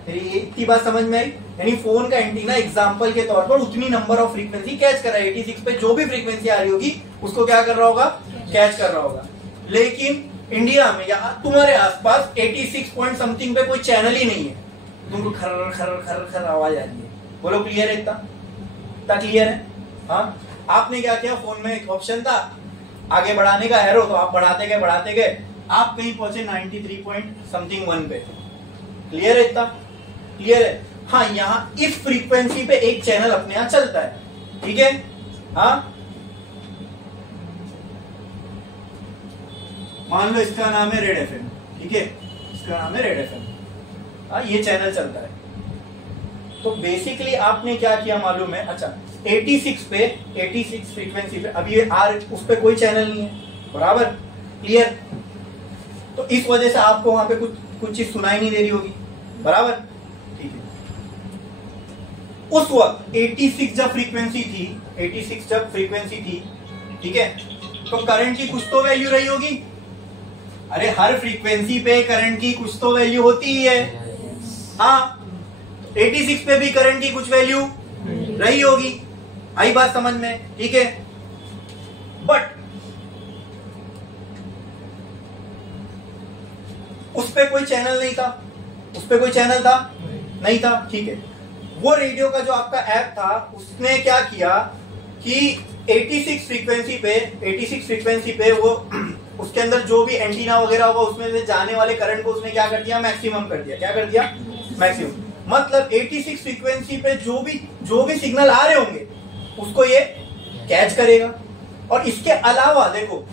इतनी बात समझ में आई? यानी फोन का एंटीना एग्जांपल के तौर पर उतनी नंबर ऑफ फ्रीक्वेंसी कैच कर रहा है। 86 पे जो भी फ्रीक्वेंसी आ रही होगी उसको क्या कर रहा होगा? कैच कर रहा होगा। लेकिन इंडिया में या तुम्हारे आसपास 86 पॉइंट समथिंग पे कोई चैनल ही नहीं है, तुमको खर खर खर खर आवाज आ रही है। बोलो क्लियर है? इतना क्लियर है? हाँ। आपने क्या किया? फोन में एक ऑप्शन था आगे बढ़ाने का, एरो, तो आप बढ़ाते गए, आप कहीं पहुंचे 93 पॉइंट समथिंग 1 पे। क्लियर है? इतना क्लियर है? हाँ, यहाँ इस फ्रीक्वेंसी पे एक चैनल अपने यहाँ चलता है, ठीक है, हाँ। मान लो इसका नाम है रेड FM, ठीक है, इसका नाम है रेड FM, हाँ, ये चैनल चलता है। तो बेसिकली आपने क्या किया मालूम है? अच्छा, 86 फ्रीक्वेंसी पे अभी ये उस पे कोई चैनल नहीं है, बराबर, क्लियर। तो इस वजह से आपको वहां पे कुछ चीज सुनाई नहीं दे रही होगी, बराबर, ठीक है। उस वक्त 86 जब फ्रीक्वेंसी थी, ठीक है, तो करंट की कुछ तो वैल्यू रही होगी। अरे हर फ्रीक्वेंसी पे करंट की कुछ तो वैल्यू होती ही है, हाँ। 86 पे भी करंट की कुछ वैल्यू रही होगी। आई बात समझ में? ठीक है। बट उस पे कोई चैनल नहीं था, नहीं था, ठीक है। वो रेडियो का जो आपका ऐप था उसने क्या किया कि 86 फ्रीक्वेंसी पे वो उसके अंदर जो भी एंटीना वगैरह होगा उसमें से जाने वाले करंट को उसने क्या कर दिया? मैक्सिमम कर दिया। क्या कर दिया? मैक्सिमम। मतलब 86 फ्रीक्वेंसी पे जो भी सिग्नल आ रहे होंगे उसको ये कैच करेगा। और इसके अलावा देखो,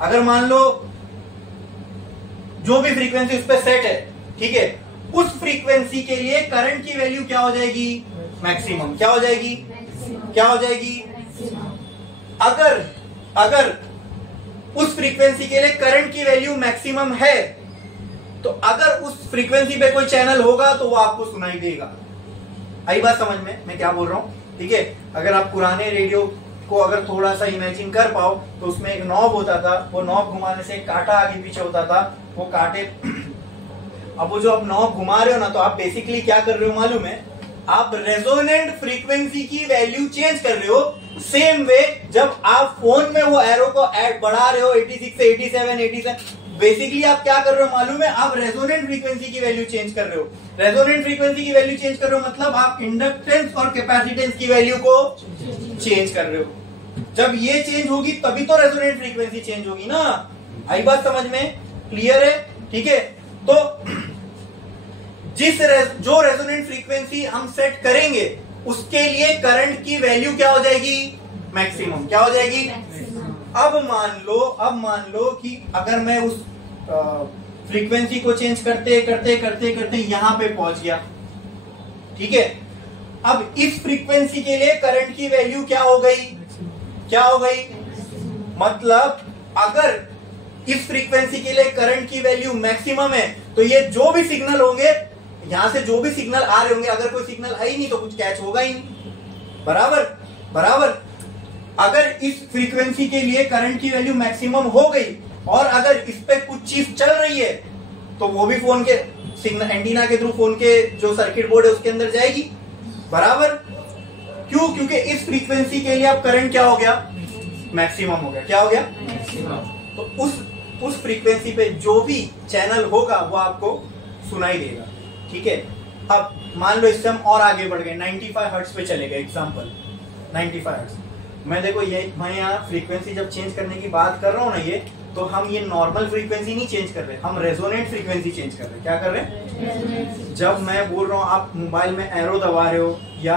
अगर मान लो जो भी फ्रीक्वेंसी उस पे सेट है, ठीक है, उस फ्रीक्वेंसी के लिए करंट की वैल्यू क्या हो जाएगी? मैक्सिमम। क्या हो जाएगी? अगर उस फ्रीक्वेंसी के लिए करंट की वैल्यू मैक्सिमम है तो अगर उस फ्रीक्वेंसी पे कोई चैनल होगा तो वो आपको सुनाई देगा। आई बात समझ में मैं क्या बोल रहा हूं? ठीक है। अगर आप पुराने रेडियो को अगर थोड़ा सा इमेजिन कर पाओ तो उसमें एक नॉब होता था, वो नॉब घुमाने से एक कांटा आगे पीछे होता था, वो कांटे अब वो जो आप नॉब घुमा रहे हो ना, तो आप बेसिकली क्या कर रहे हो मालूम है? आप रेजोनेंट फ्रीक्वेंसी की वैल्यू चेंज कर रहे हो। सेम वे जब आप फोन में वो एरो को ऐड बढ़ा रहे हो 86 से 87, बेसिकली आप क्या कर रहे हो मालूम है, आप रेजोनेंट फ्रीक्वेंसी की वैल्यू चेंज कर रहे हो। रेजोनेंट फ्रीक्वेंसी की वैल्यू चेंज कर रहे हो मतलब आप इंडक्टेंस और कैपेसिटेंस की वैल्यू को चेंज कर रहे हो। जब ये चेंज होगी तभी तो रेजोनेंट फ्रीक्वेंसी चेंज होगी ना। आई बात समझ में? क्लियर है? ठीक है। तो जो रेजोनेंट फ्रीक्वेंसी हम सेट करेंगे उसके लिए करंट की वैल्यू क्या हो जाएगी? मैक्सिमम। क्या हो जाएगी? अब मान लो कि अगर मैं उस फ्रीक्वेंसी को चेंज करते करते करते करते यहां पे पहुंच गया, ठीक है। अब इस फ्रीक्वेंसी के लिए करंट की वैल्यू क्या हो गई? क्या हो गई? मतलब अगर इस फ्रीक्वेंसी के लिए करंट की वैल्यू मैक्सिमम है तो ये जो भी सिग्नल होंगे, यहां से जो भी सिग्नल आ रहे होंगे, अगर कोई सिग्नल है ही नहीं तो कुछ कैच होगा ही नहीं। बराबर। अगर इस फ्रीक्वेंसी के लिए करंट की वैल्यू मैक्सिमम हो गई और अगर इस पे कुछ चीज चल रही है तो वो भी फोन के सिग्नल एंटीना के थ्रू फोन के जो सर्किट बोर्ड है उसके अंदर जाएगी। बराबर। क्यों? क्योंकि इस फ्रीक्वेंसी के लिए अब करंट क्या हो गया? मैक्सिमम हो गया। क्या हो गया? तो उस फ्रीक्वेंसी पे जो भी चैनल होगा वो आपको सुनाई देगा, ठीक है। अब मान लो इससे हम और आगे बढ़ गए, 95 हर्ट्ज पे चले गए, एग्जांपल 95 हर्ट्ज। मैं देखो मैं यहाँ फ्रीक्वेंसी जब चेंज करने की बात कर रहा हूँ ना, ये तो हम ये नॉर्मल फ्रीक्वेंसी नहीं चेंज कर रहे, हम रेजोनेंट फ्रीक्वेंसी चेंज कर रहे हैं। क्या कर रहे हैं? जब मैं बोल रहा हूँ आप मोबाइल में एरो दबा रहे हो या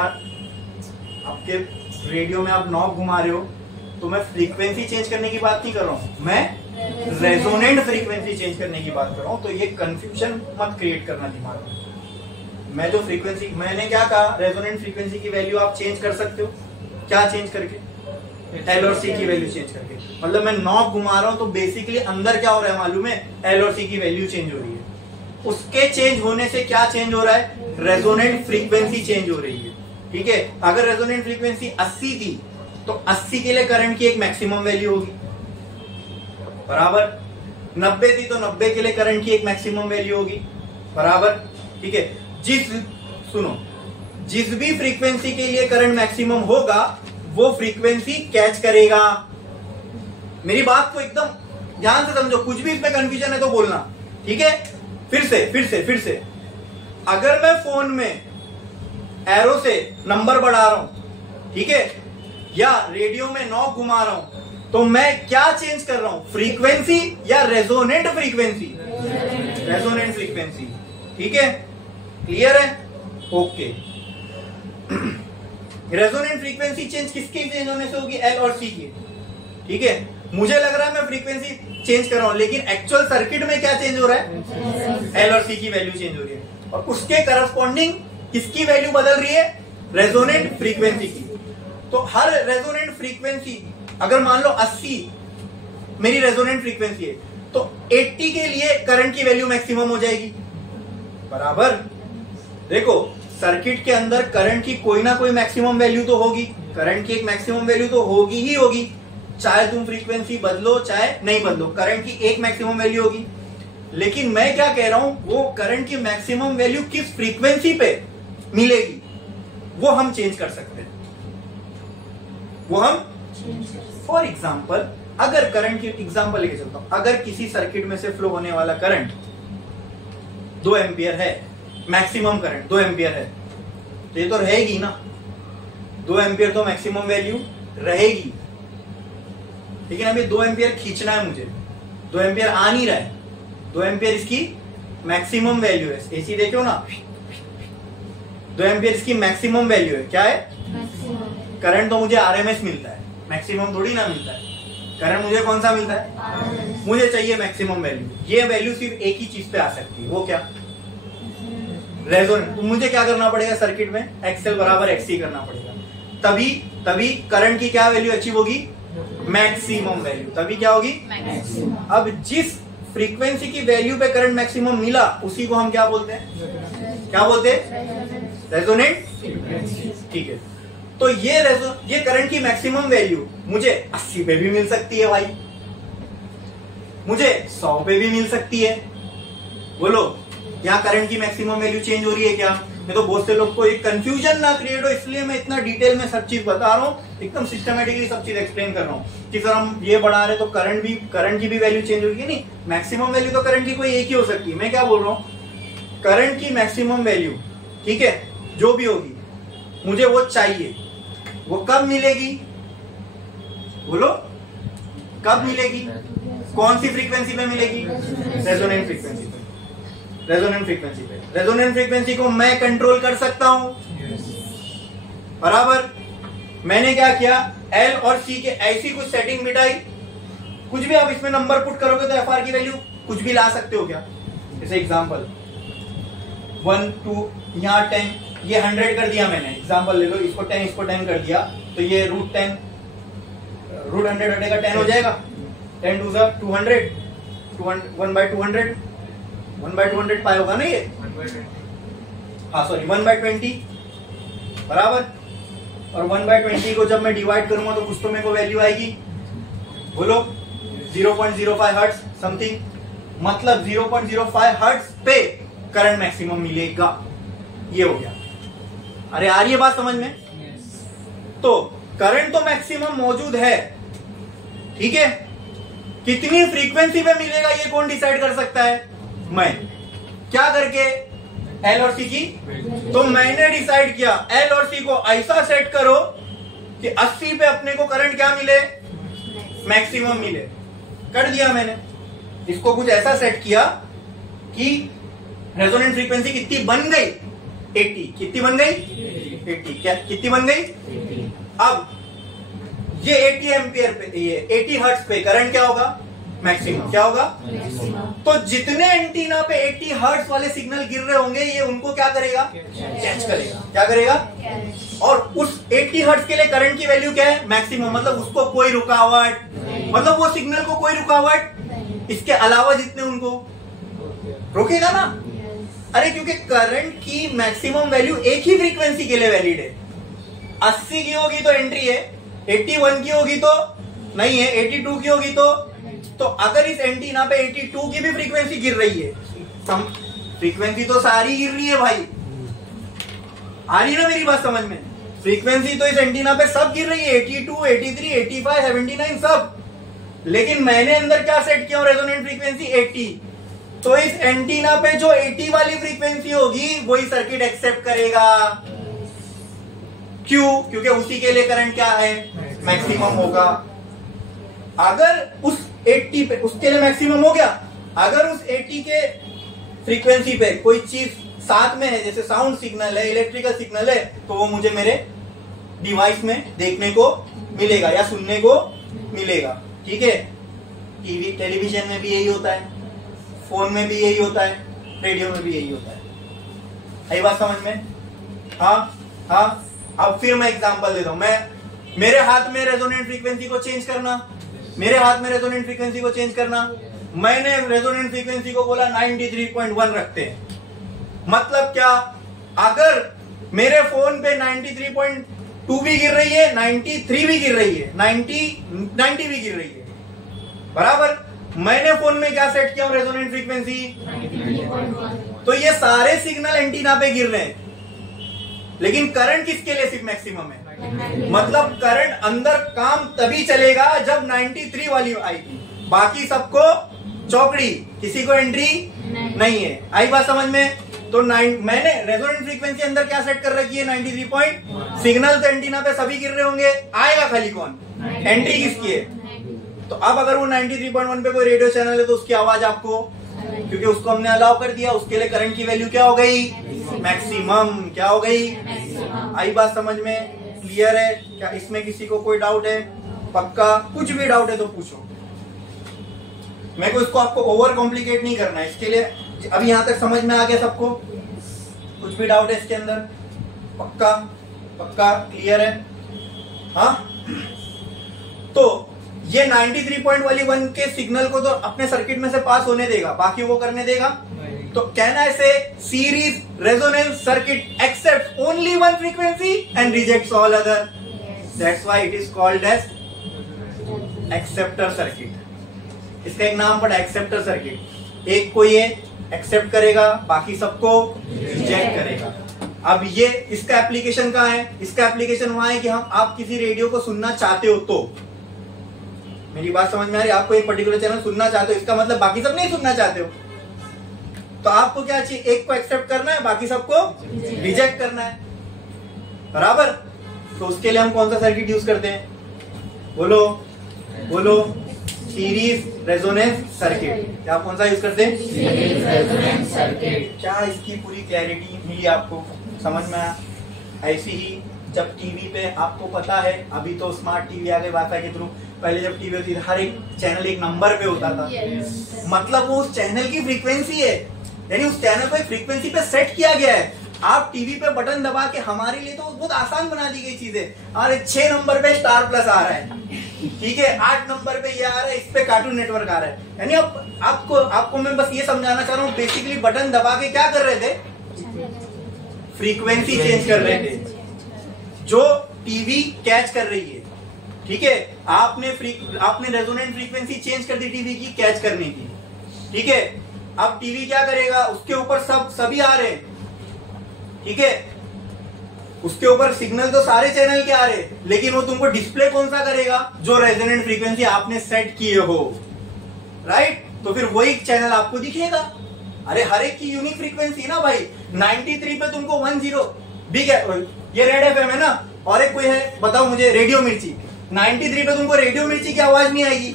आपके रेडियो में आप नॉब घुमा रहे हो, तो मैं फ्रीक्वेंसी चेंज करने की बात नहीं कर रहा हूँ, मैं रेजोनेंट फ्रीक्वेंसी चेंज करने की बात कर रहा हूँ। तो ये कंफ्यूजन मत क्रिएट करना दिमाग में। मैं जो फ्रीक्वेंसी, मैंने क्या कहा, रेजोनेंट फ्रीक्वेंसी की वैल्यू आप चेंज कर सकते हो। क्या चेंज करके? एल और सी की वैल्यू चेंज करके। मतलब मैं नॉब घुमा रहा हूं तो बेसिकली अंदर क्या हो रहा है मालूम है? एल और सी की वैल्यू चेंज हो रही है। उसके चेंज होने से क्या चेंज हो रहा है? रेजोनेंट फ्रीक्वेंसी चेंज हो रही है, ठीक है। अगर रेजोनेंट फ्रीक्वेंसी 80 थी तो 80 के लिए करंट की एक मैक्सिमम वैल्यू होगी। बराबर। 90 थी तो 90 के लिए करंट की एक मैक्सिमम वैल्यू होगी। बराबर, ठीक है। जिस भी फ्रीक्वेंसी के लिए करंट मैक्सिमम होगा वो फ्रीक्वेंसी कैच करेगा। मेरी बात को एकदम ध्यान से समझो, कुछ भी इसमें कंफ्यूजन है तो बोलना, ठीक है। फिर से अगर मैं फोन में एरो से नंबर बढ़ा रहा हूं, ठीक है, या रेडियो में नॉब घुमा रहा हूं, तो मैं क्या चेंज कर रहा हूं? फ्रीक्वेंसी या रेजोनेंट फ्रीक्वेंसी? रेजोनेंट फ्रीक्वेंसी, ठीक है। क्लियर है? ओके। रेजोनेंट फ्रीक्वेंसी चेंज किसके चेंज होने से होगी? एल और सी की, ठीक है। मुझे लग रहा है मैं फ्रीक्वेंसी चेंज कर रहा हूं, लेकिन एक्चुअल सर्किट में क्या चेंज हो रहा है? एल और सी की वैल्यू चेंज हो रही है और उसके करस्पॉन्डिंग किसकी वैल्यू बदल रही है? रेजोनेंट फ्रीक्वेंसी की। तो हर रेजोनेंट फ्रीक्वेंसी, अगर मान लो 80 मेरी रेजोनेंट फ्रीक्वेंसी है तो 80 के लिए करंट की वैल्यू मैक्सिमम हो जाएगी। बराबर। देखो सर्किट के अंदर करंट की कोई ना कोई मैक्सिमम वैल्यू तो होगी, करंट की एक मैक्सिमम वैल्यू तो होगी ही होगी, चाहे तुम फ्रीक्वेंसी बदलो चाहे नहीं बदलो, करंट की एक मैक्सिमम वैल्यू होगी। लेकिन मैं क्या कह रहा हूं, वो करंट की मैक्सिमम वैल्यू किस फ्रीक्वेंसी पे मिलेगी वो हम चेंज कर सकते हैं। वो हम फॉर एग्जाम्पल, अगर करंट की एग्जाम्पल लेके चलता हूं, अगर किसी सर्किट में से फ्लो होने वाला करंट 2 एम्पियर है, मैक्सिमम करंट 2 एम्पियर है, तो ये तो रहेगी ना, 2 एम्पियर तो मैक्सिमम वैल्यू रहेगी। लेकिन अभी 2 एम्पियर खींचना है मुझे, 2 एम्पियर आ नहीं रहा है, 2 एम्पियर इसकी मैक्सिमम वैल्यू है। एसी देखो ना, 2 एम्पियर इसकी मैक्सिमम वैल्यू है। क्या है? करंट तो मुझे आरएमएस मिलता है, मैक्सिमम थोड़ी ना मिलता है। करंट मुझे कौन सा मिलता है? मुझे चाहिए मैक्सिमम वैल्यू। ये वैल्यू सिर्फ एक ही चीज पे आ सकती है, वो क्या? रेजोनेंट। तो मुझे क्या करना पड़ेगा सर्किट में? एक्सएल बराबर एक्ससी करना पड़ेगा, तभी करंट की क्या वैल्यू अचीव होगी? Maximum value. तभी क्या होगी? मैक्सिमम। अब जिस फ्रीक्वेंसी की वैल्यू पे करंट मैक्सिमम मिला उसी को हम क्या बोलते हैं? क्या बोलते हैं? रेजोनेंट फ्रीक्वेंसी, ठीक है। तो ये करंट की मैक्सिमम वैल्यू मुझे 80 पे भी मिल सकती है भाई, मुझे 100 पे भी मिल सकती है। बोलो, यहाँ करंट की मैक्सिमम वैल्यू चेंज हो रही है क्या? मैं तो बहुत से लोग को एक कंफ्यूजन ना क्रिएट हो इसलिए मैं इतना डिटेल में सब चीज बता रहा हूँ, एकदम सिस्टमेटिकली सब चीज एक्सप्लेन कर रहा हूँ कि सर हम ये बढ़ा रहे तो करंट की भी वैल्यू चेंज होगी। नहीं, मैक्सिमम वैल्यू तो करंट की कोई एक ही हो सकती है। मैं क्या बोल रहा हूँ, करंट की मैक्सिमम वैल्यू, ठीक है, जो भी होगी मुझे वो चाहिए। वो कब मिलेगी, बोलो कब मिलेगी, कौन सी फ्रीक्वेंसी पे मिलेगी, रेजोनेंट फ्रीक्वेंसी पे। रेजोनेंट फ्रीक्वेंसी पे, रेजोनेंट फ्रीक्वेंसी को मैं कंट्रोल कर सकता हूं, बराबर। मैंने क्या किया, एल और सी के ऐसी कुछ सेटिंग बिठाई, कुछ भी आप इसमें नंबर पुट करोगे तो एफ आर की वैल्यू कुछ भी ला सकते हो क्या। जैसे एग्जांपल 1 2 यहाँ 10, ये 100 कर दिया मैंने, एग्जांपल ले लो, इसको 10 इसको 10 कर दिया तो ये √10 √100 हटेगा 10 हो जाएगा। 10 2 200, 1/200, 1/200 पाई होगा ना ये, हाँ सॉरी 1/20 बराबर। और 1/20 को जब मैं डिवाइड करूंगा तो कुछ तो मेरे को वैल्यू आएगी, बोलो 0.05 हर्ट्ज समथिंग, मतलब 0.05 हर्ट्ज पे करंट मैक्सिमम मिलेगा। ये हो गया। अरे आ रही है बात समझ में? तो करंट तो मैक्सिमम मौजूद है, ठीक है, कितनी फ्रीक्वेंसी पे मिलेगा ये कौन डिसाइड कर सकता है, मैं। क्या करके, एल और सी की, तो मैंने डिसाइड किया एल और सी को ऐसा सेट करो कि 80 पे अपने को करंट क्या मिले, मैक्सिमम मिले। कर दिया मैंने, इसको कुछ ऐसा सेट किया कि रेजोनेंट फ्रीक्वेंसी कितनी बन गई, 80। कितनी बन गई, 80। क्या कितनी बन गई, अब ये 80 एम्पियर पे, ये 80 हर्ट्ज पे करंट क्या होगा, मैक्सिमम। क्या होगा, तो जितने एंटीना पे 80 हर्ट्ज वाले सिग्नल गिर रहे होंगे ये उनको क्या करेगा, कैच करेगा। क्या करेगा, और उस 80 हर्ट्ज के लिए करंट की वैल्यू क्या है, मैक्सिमम, मतलब उसको कोई रुकावट, मतलब वो सिग्नल को कोई रुकावट इसके अलावा जितने उनको रोकेगा ना। अरे क्योंकि करंट की मैक्सिमम वैल्यू एक ही फ्रीक्वेंसी के लिए वैलिड है। 80 की होगी तो एंट्री है, 81 की होगी तो नहीं है, 82 की होगी तो अगर इस एंटीना पे 82 की भी फ्रीक्वेंसी गिर रही है, फ्रीक्वेंसी तो सारी गिर रही है भाई, आ रही है ना मेरी बात समझ में। फ्रीक्वेंसी तो इस एंटीना पे सब गिर रही है, 82 83 85 79 सब, लेकिन मैंने अंदर क्या सेट किया, रेजोनेंट फ्रीक्वेंसी 80। तो इस एंटीना पे जो 80 वाली फ्रीक्वेंसी होगी वही सर्किट एक्सेप्ट करेगा। क्यों, क्योंकि उसी के लिए करंट क्या है, मैक्सिमम होगा। अगर उस 80 पे उसके लिए मैक्सिमम हो गया, अगर उस 80 के फ्रीक्वेंसी पे कोई चीज साथ में है, जैसे साउंड सिग्नल है, इलेक्ट्रिकल सिग्नल है, तो वो मुझे मेरे डिवाइस में देखने को मिलेगा या सुनने को मिलेगा, ठीक है। टीवी टेलीविजन में भी यही होता है, फोन में भी यही होता है, रेडियो में भी यही होता है। आई बात समझ में? हाँ। अब फिर मैं एग्जांपल देता हूं, मेरे हाथ में रेजोनेंट फ्रीक्वेंसी को चेंज करना, मेरे हाथ में रेजोनेंट फ्रीक्वेंसी को चेंज करना, मैंने रेजोनेंट फ्रीक्वेंसी को बोला 93.1 रखते हैं। मतलब क्या, अगर मेरे फोन पे 93.2 भी गिर रही है, 93 भी गिर रही है, 90 भी गिर रही है, बराबर। मैंने फोन में क्या सेट किया, रेजोनेंट फ्रीक्वेंसी, तो ये सारे सिग्नल एंटीना पे गिर रहे हैं, लेकिन करंट किसके लिए सिर्फ मैक्सिमम है। मतलब करंट अंदर काम तभी चलेगा जब 93 वाली आएगी, बाकी सबको चौकड़ी, किसी को एंट्री नहीं है। आई बात समझ में? तो मैंने रेजोनेंट फ्रीक्वेंसी अंदर क्या सेट कर रखी है, 93 पॉइंट। सिग्नल तो एंटीना पे सभी गिर रहे होंगे, आएगा खाली कौन, एंट्री किसकी है। तो अब अगर वो 93.1 पे कोई रेडियो चैनल है तो उसकी आवाज आपको, क्योंकि उसको हमने अलाउ कर दिया, उसके लिए करंट की वैल्यू क्या हो गई, मैक्सिमम। क्या हो गई, आई बात समझ में? क्लियर है क्या? इसमें किसी को कोई डाउट है? पक्का? कुछ भी डाउट है तो पूछो, मेरे को इसको आपको ओवर कॉम्प्लिकेट नहीं करना है। इसके लिए अभी यहां तक समझ में आ गया सबको? कुछ भी डाउट है इसके अंदर? पक्का पक्का क्लियर है? हाँ, तो ये 93.1 के सिग्नल को तो अपने सर्किट में से पास होने देगा, बाकी वो करने देगा। तो कहना ऐसे, series resonance circuit accept only one frequency and rejects all other, that's why it is called as acceptor circuit. इसका एक नाम पड़ा एक्सेप्टर सर्किट। एक को ये एक्सेप्ट करेगा, बाकी सबको रिजेक्ट करेगा। अब ये इसका एप्लीकेशन कहाँ है? इसका एप्लीकेशन वहां है कि हम आप किसी रेडियो को सुनना चाहते हो तो, मेरी बात समझ में आ रही है? आपको एक पर्टिकुलर चैनल सुनना चाहते हो, इसका मतलब बाकी सब नहीं सुनना चाहते हो, तो आपको क्या चाहिए? एक को एक्सेप्ट करना है, बाकी सबको रिजेक्ट करना है, बराबर। तो उसके लिए हम कौन सा सर्किट यूज करते हैं? बोलो बोलो, सीरीज रेजोनेंस सर्किट। क्या कौन सा यूज करते हैं? Series resonance circuit. क्या इसकी पूरी क्लैरिटी मिली आपको? समझ में आया? ऐसी ही जब टीवी पे आपको पता है, अभी तो स्मार्ट टीवी आ गए वाईफाई के थ्रू, पहले जब टीवी होती थी हर एक चैनल एक नंबर पे होता था, मतलब वो उस चैनल की फ्रीक्वेंसी है, यानी उस चैनल को एक फ्रीक्वेंसी पे सेट किया गया है। आप टीवी पे बटन दबा के, हमारे लिए तो बहुत आसान बना दी गई चीजें। अरे 6 नंबर पे स्टार प्लस आ रहा है, ठीक है, 8 नंबर पे ये आ रहा है, इस पे कार्टून नेटवर्क आ रहा है। यानी अब आपको मैं बस ये समझाना चाह रहा हूँ, बेसिकली बटन दबा के क्या कर रहे थे? फ्रीक्वेंसी चेंज कर रहे थे, जो टीवी कैच कर रही है, ठीक है। आपने रेजोनेंट फ्रीक्वेंसी चेंज कर दी टीवी की कैच करने की, ठीक है। अब टीवी क्या करेगा? उसके ऊपर सभी आ रहे हैं, ठीक है, उसके ऊपर सिग्नल तो सारे चैनल के आ रहे, लेकिन वो तुमको डिस्प्ले कौन सा करेगा? जो रेजोनेंट फ्रीक्वेंसी आपने सेट किए हो, राइट। तो फिर वही चैनल आपको दिखेगा। अरे हर एक की यूनिक फ्रीक्वेंसी है ना भाई। 93 पे तुमको 10 बिग है, ये रेड एफएम है ना, और एक कोई है, बताओ मुझे, रेडियो मिर्ची। 93 पे तुमको रेडियो मिर्ची की आवाज नहीं आएगी,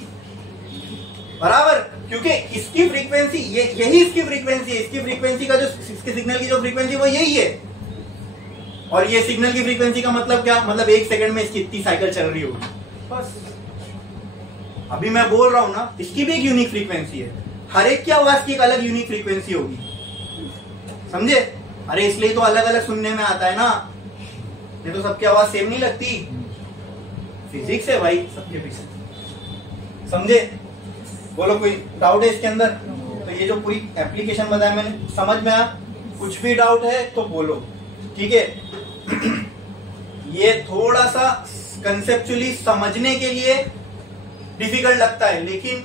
बराबर, क्योंकि इसकी फ्रीक्वेंसी यही इसकी फ्रीक्वेंसी है। इसकी फ्रीक्वेंसी का जो इसके सिग्नल की जो फ्रीक्वेंसी वो यही है, और ये सिग्नल की फ्रीक्वेंसी का मतलब क्या? मतलब 1 सेकंड में इसकी इतनी साइकिल चल रही होगी, बस। अभी मैं बोल रहा हूं ना, इसकी भी एक यूनिक फ्रीक्वेंसी है, हर एक की आवाज की एक अलग यूनिक फ्रीक्वेंसी होगी, समझे? अरे इसलिए तो अलग अलग सुनने में आता है ना, ये तो सबकी आवाज सेम नहीं लगती, फिजिक्स है भाई सबके पीछे, समझे? बोलो कोई डाउट है इसके अंदर? तो ये जो पूरी एप्लीकेशन बताया मैंने, समझ में आया? कुछ भी डाउट है तो बोलो, ठीक है। ये थोड़ा सा कंसेप्चुअली समझने के लिए डिफिकल्ट लगता है, लेकिन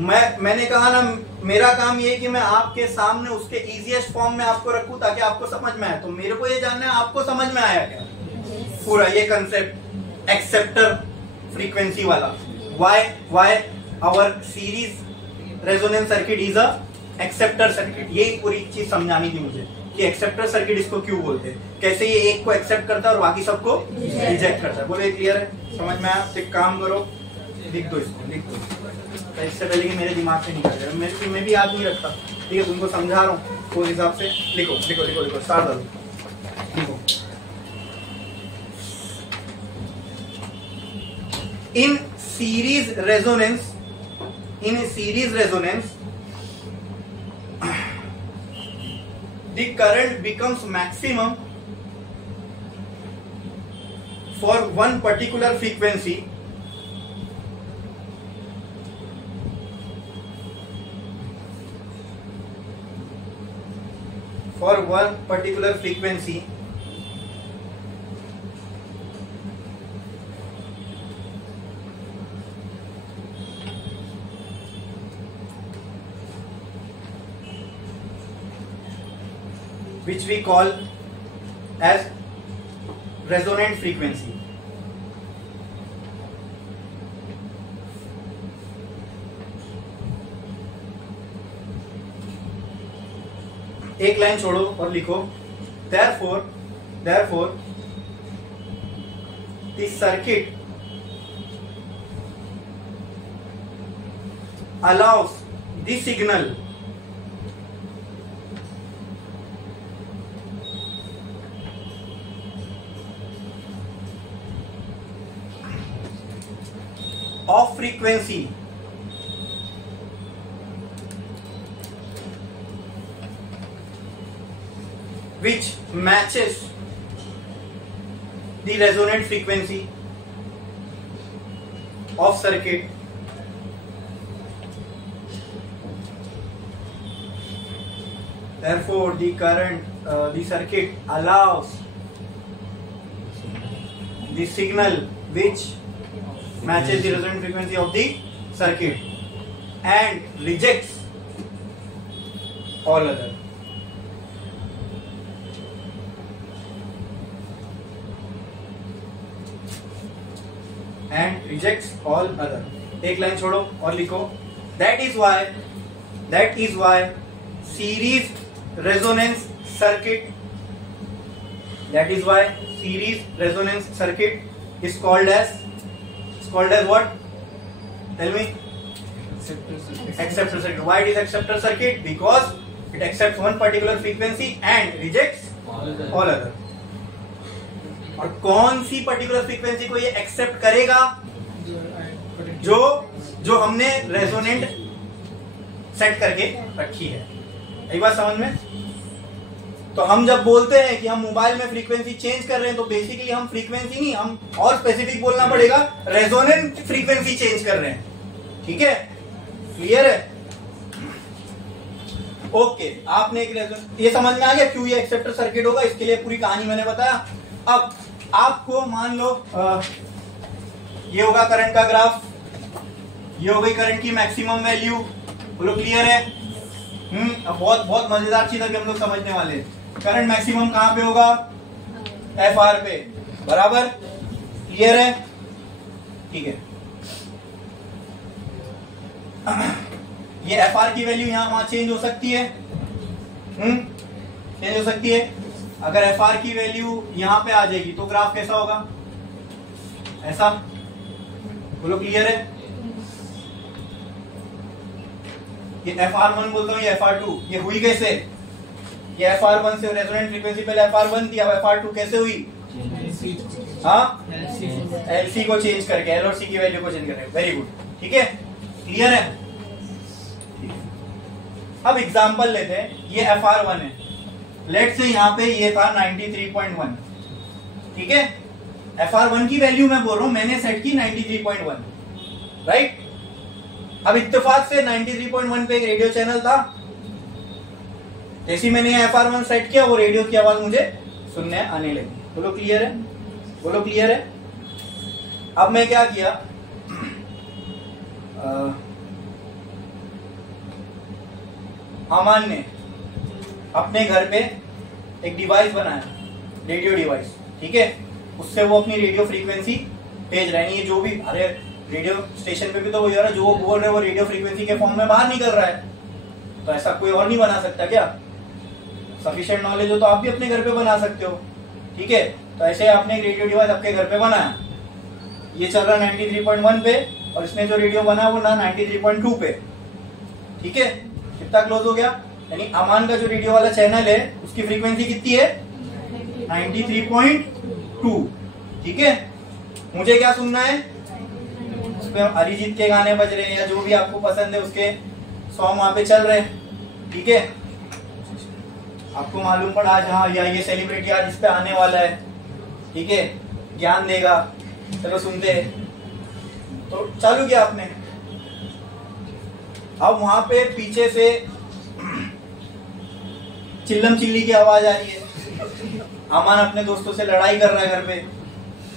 मैंने कहा ना, मेरा काम ये है कि मैं आपके सामने उसके इजीएस्ट फॉर्म में आपको रखूं ताकि आपको समझ में आए। तो मेरे को ये जानना है आपको समझ में आया क्या पूरा ये कंसेप्ट एक्सेप्टर फ्रीक्वेंसी वाला? Why our series resonance circuit is a acceptor circuit. यही पूरी चीज समझानी थी मुझे कि एक्सेप्टर सर्किट इसको क्यों बोलते हैं, कैसे ये एक को एक्सेप्ट करता है और बाकी सबको रिजेक्ट करता है। बोलो ये क्लियर है? समझ में आया? एक काम करो, लिख दो इसको, लिख दो, तो इससे पहले कि मेरे दिमाग से निकल जाए, मैं भी याद नहीं रखता, ठीक है। तुमको समझा रहा हूँ उस हिसाब से लिखो लिखो लिखो लिखो, स्टार्ट करो, लिखो। In series resonance, the current becomes maximum for one particular frequency which we call as resonant frequency. एक लाइन छोड़ो और लिखो therefore the circuit allows the signal of frequency which matches the resonant frequency of circuit therefore the circuit allows the signal which matches the resonant frequency of the circuit and rejects all other. and rejects all other. एक line छोड़ो और लिखो, that is why series resonance circuit, that is why series resonance circuit is called as what? Tell me. Acceptor circuit. Why it is acceptor circuit? Because it accepts one particular frequency and rejects all other. और कौन सी particular frequency को ये accept करेगा? जो हमने resonant set करके रखी है। एक बात समझ में? तो हम जब बोलते हैं कि हम मोबाइल में फ्रीक्वेंसी चेंज कर रहे हैं, तो बेसिकली हम फ्रीक्वेंसी नहीं, हम और स्पेसिफिक बोलना पड़ेगा, रेजोनेंट फ्रीक्वेंसी चेंज कर रहे हैं। ठीक है, क्लियर है? ओके, आपने एक ये समझ में आ गया क्यों ये एक्सेप्टर सर्किट होगा, इसके लिए पूरी कहानी मैंने बताया। अब आपको मान लो ये होगा करंट का ग्राफ, ये हो गई करंट की मैक्सिमम वैल्यू, बोलो क्लियर है? अब बहुत मजेदार चीज अभी हम लोग समझने वाले हैं। करंट मैक्सिमम कहां पे होगा? FR पे, बराबर? क्लियर है? ठीक है, ये FR की वैल्यू यहां वहां चेंज हो सकती है, चेंज हो सकती है। अगर FR की वैल्यू यहां पे आ जाएगी तो ग्राफ कैसा होगा? ऐसा, बोलो क्लियर है? ये FR1 बोलता हूँ, ये FR2, ये हुई कैसे? ये FR1 से रेजोनेंट फ्रीक्वेंसी पहले FR1 थी, अब FR2 कैसे हुई? हाँ, LC को चेंज करके, L और C की वैल्यू को चेंज करके। वेरी गुड, ठीक है, क्लियर है? अब एग्जांपल लेते हैं, ये FR1 है, लेट से यहाँ पे ये था 93.1, ठीक है? FR1 की वैल्यू मैं बोल रहा हूं, मैंने सेट की 93.1, राइट? अब इत्तेफाक से 93.1 पे एक रेडियो चैनल था, जैसे मैंने FR1 सेट किया, वो रेडियो की आवाज मुझे सुनने आने लगी। बोलो क्लियर है? बोलो क्लियर है? अब मैं क्या किया, अमान ने अपने घर पे एक डिवाइस बनाया, रेडियो डिवाइस, ठीक है? उससे वो अपनी रेडियो फ्रीक्वेंसी भेज रहे हैं। ये जो भी, अरे रेडियो स्टेशन पे भी तो वो यार जो वो बोल रहे हैं वो रेडियो फ्रीक्वेंसी के फॉर्म में बाहर निकल रहा है, तो ऐसा कोई और नहीं बना सकता क्या? सफिशिएंट नॉलेज हो तो आप भी अपने घर पे बना सकते हो, ठीक है? तो ऐसे आपने एक रेडियो डिवाइस आपके घर पे बनाया, ये चल रहा 93.1 पे, और इसने जो रेडियो बना वो ना 93.2 पे, ठीक है? कितना क्लोज हो गया? यानी अमान का जो रेडियो वाला चैनल है उसकी फ्रीक्वेंसी कितनी है? 93.2, ठीक है? मुझे क्या सुनना है? उसमें अरिजीत के गाने बज रहे हैं या जो भी आपको पसंद है उसके सॉन्ग वहां पे चल रहे हैं, ठीक है? आपको मालूम पड़ा आज, हाँ, या ये सेलिब्रिटी आज इस पे आने वाला है, ठीक है, ज्ञान देगा, चलो सुनते हैं, तो चालू किया आपने। अब वहां पे पीछे से चिल्लम चिल्ली की आवाज आ रही है, अमान अपने दोस्तों से लड़ाई कर रहा है, घर पे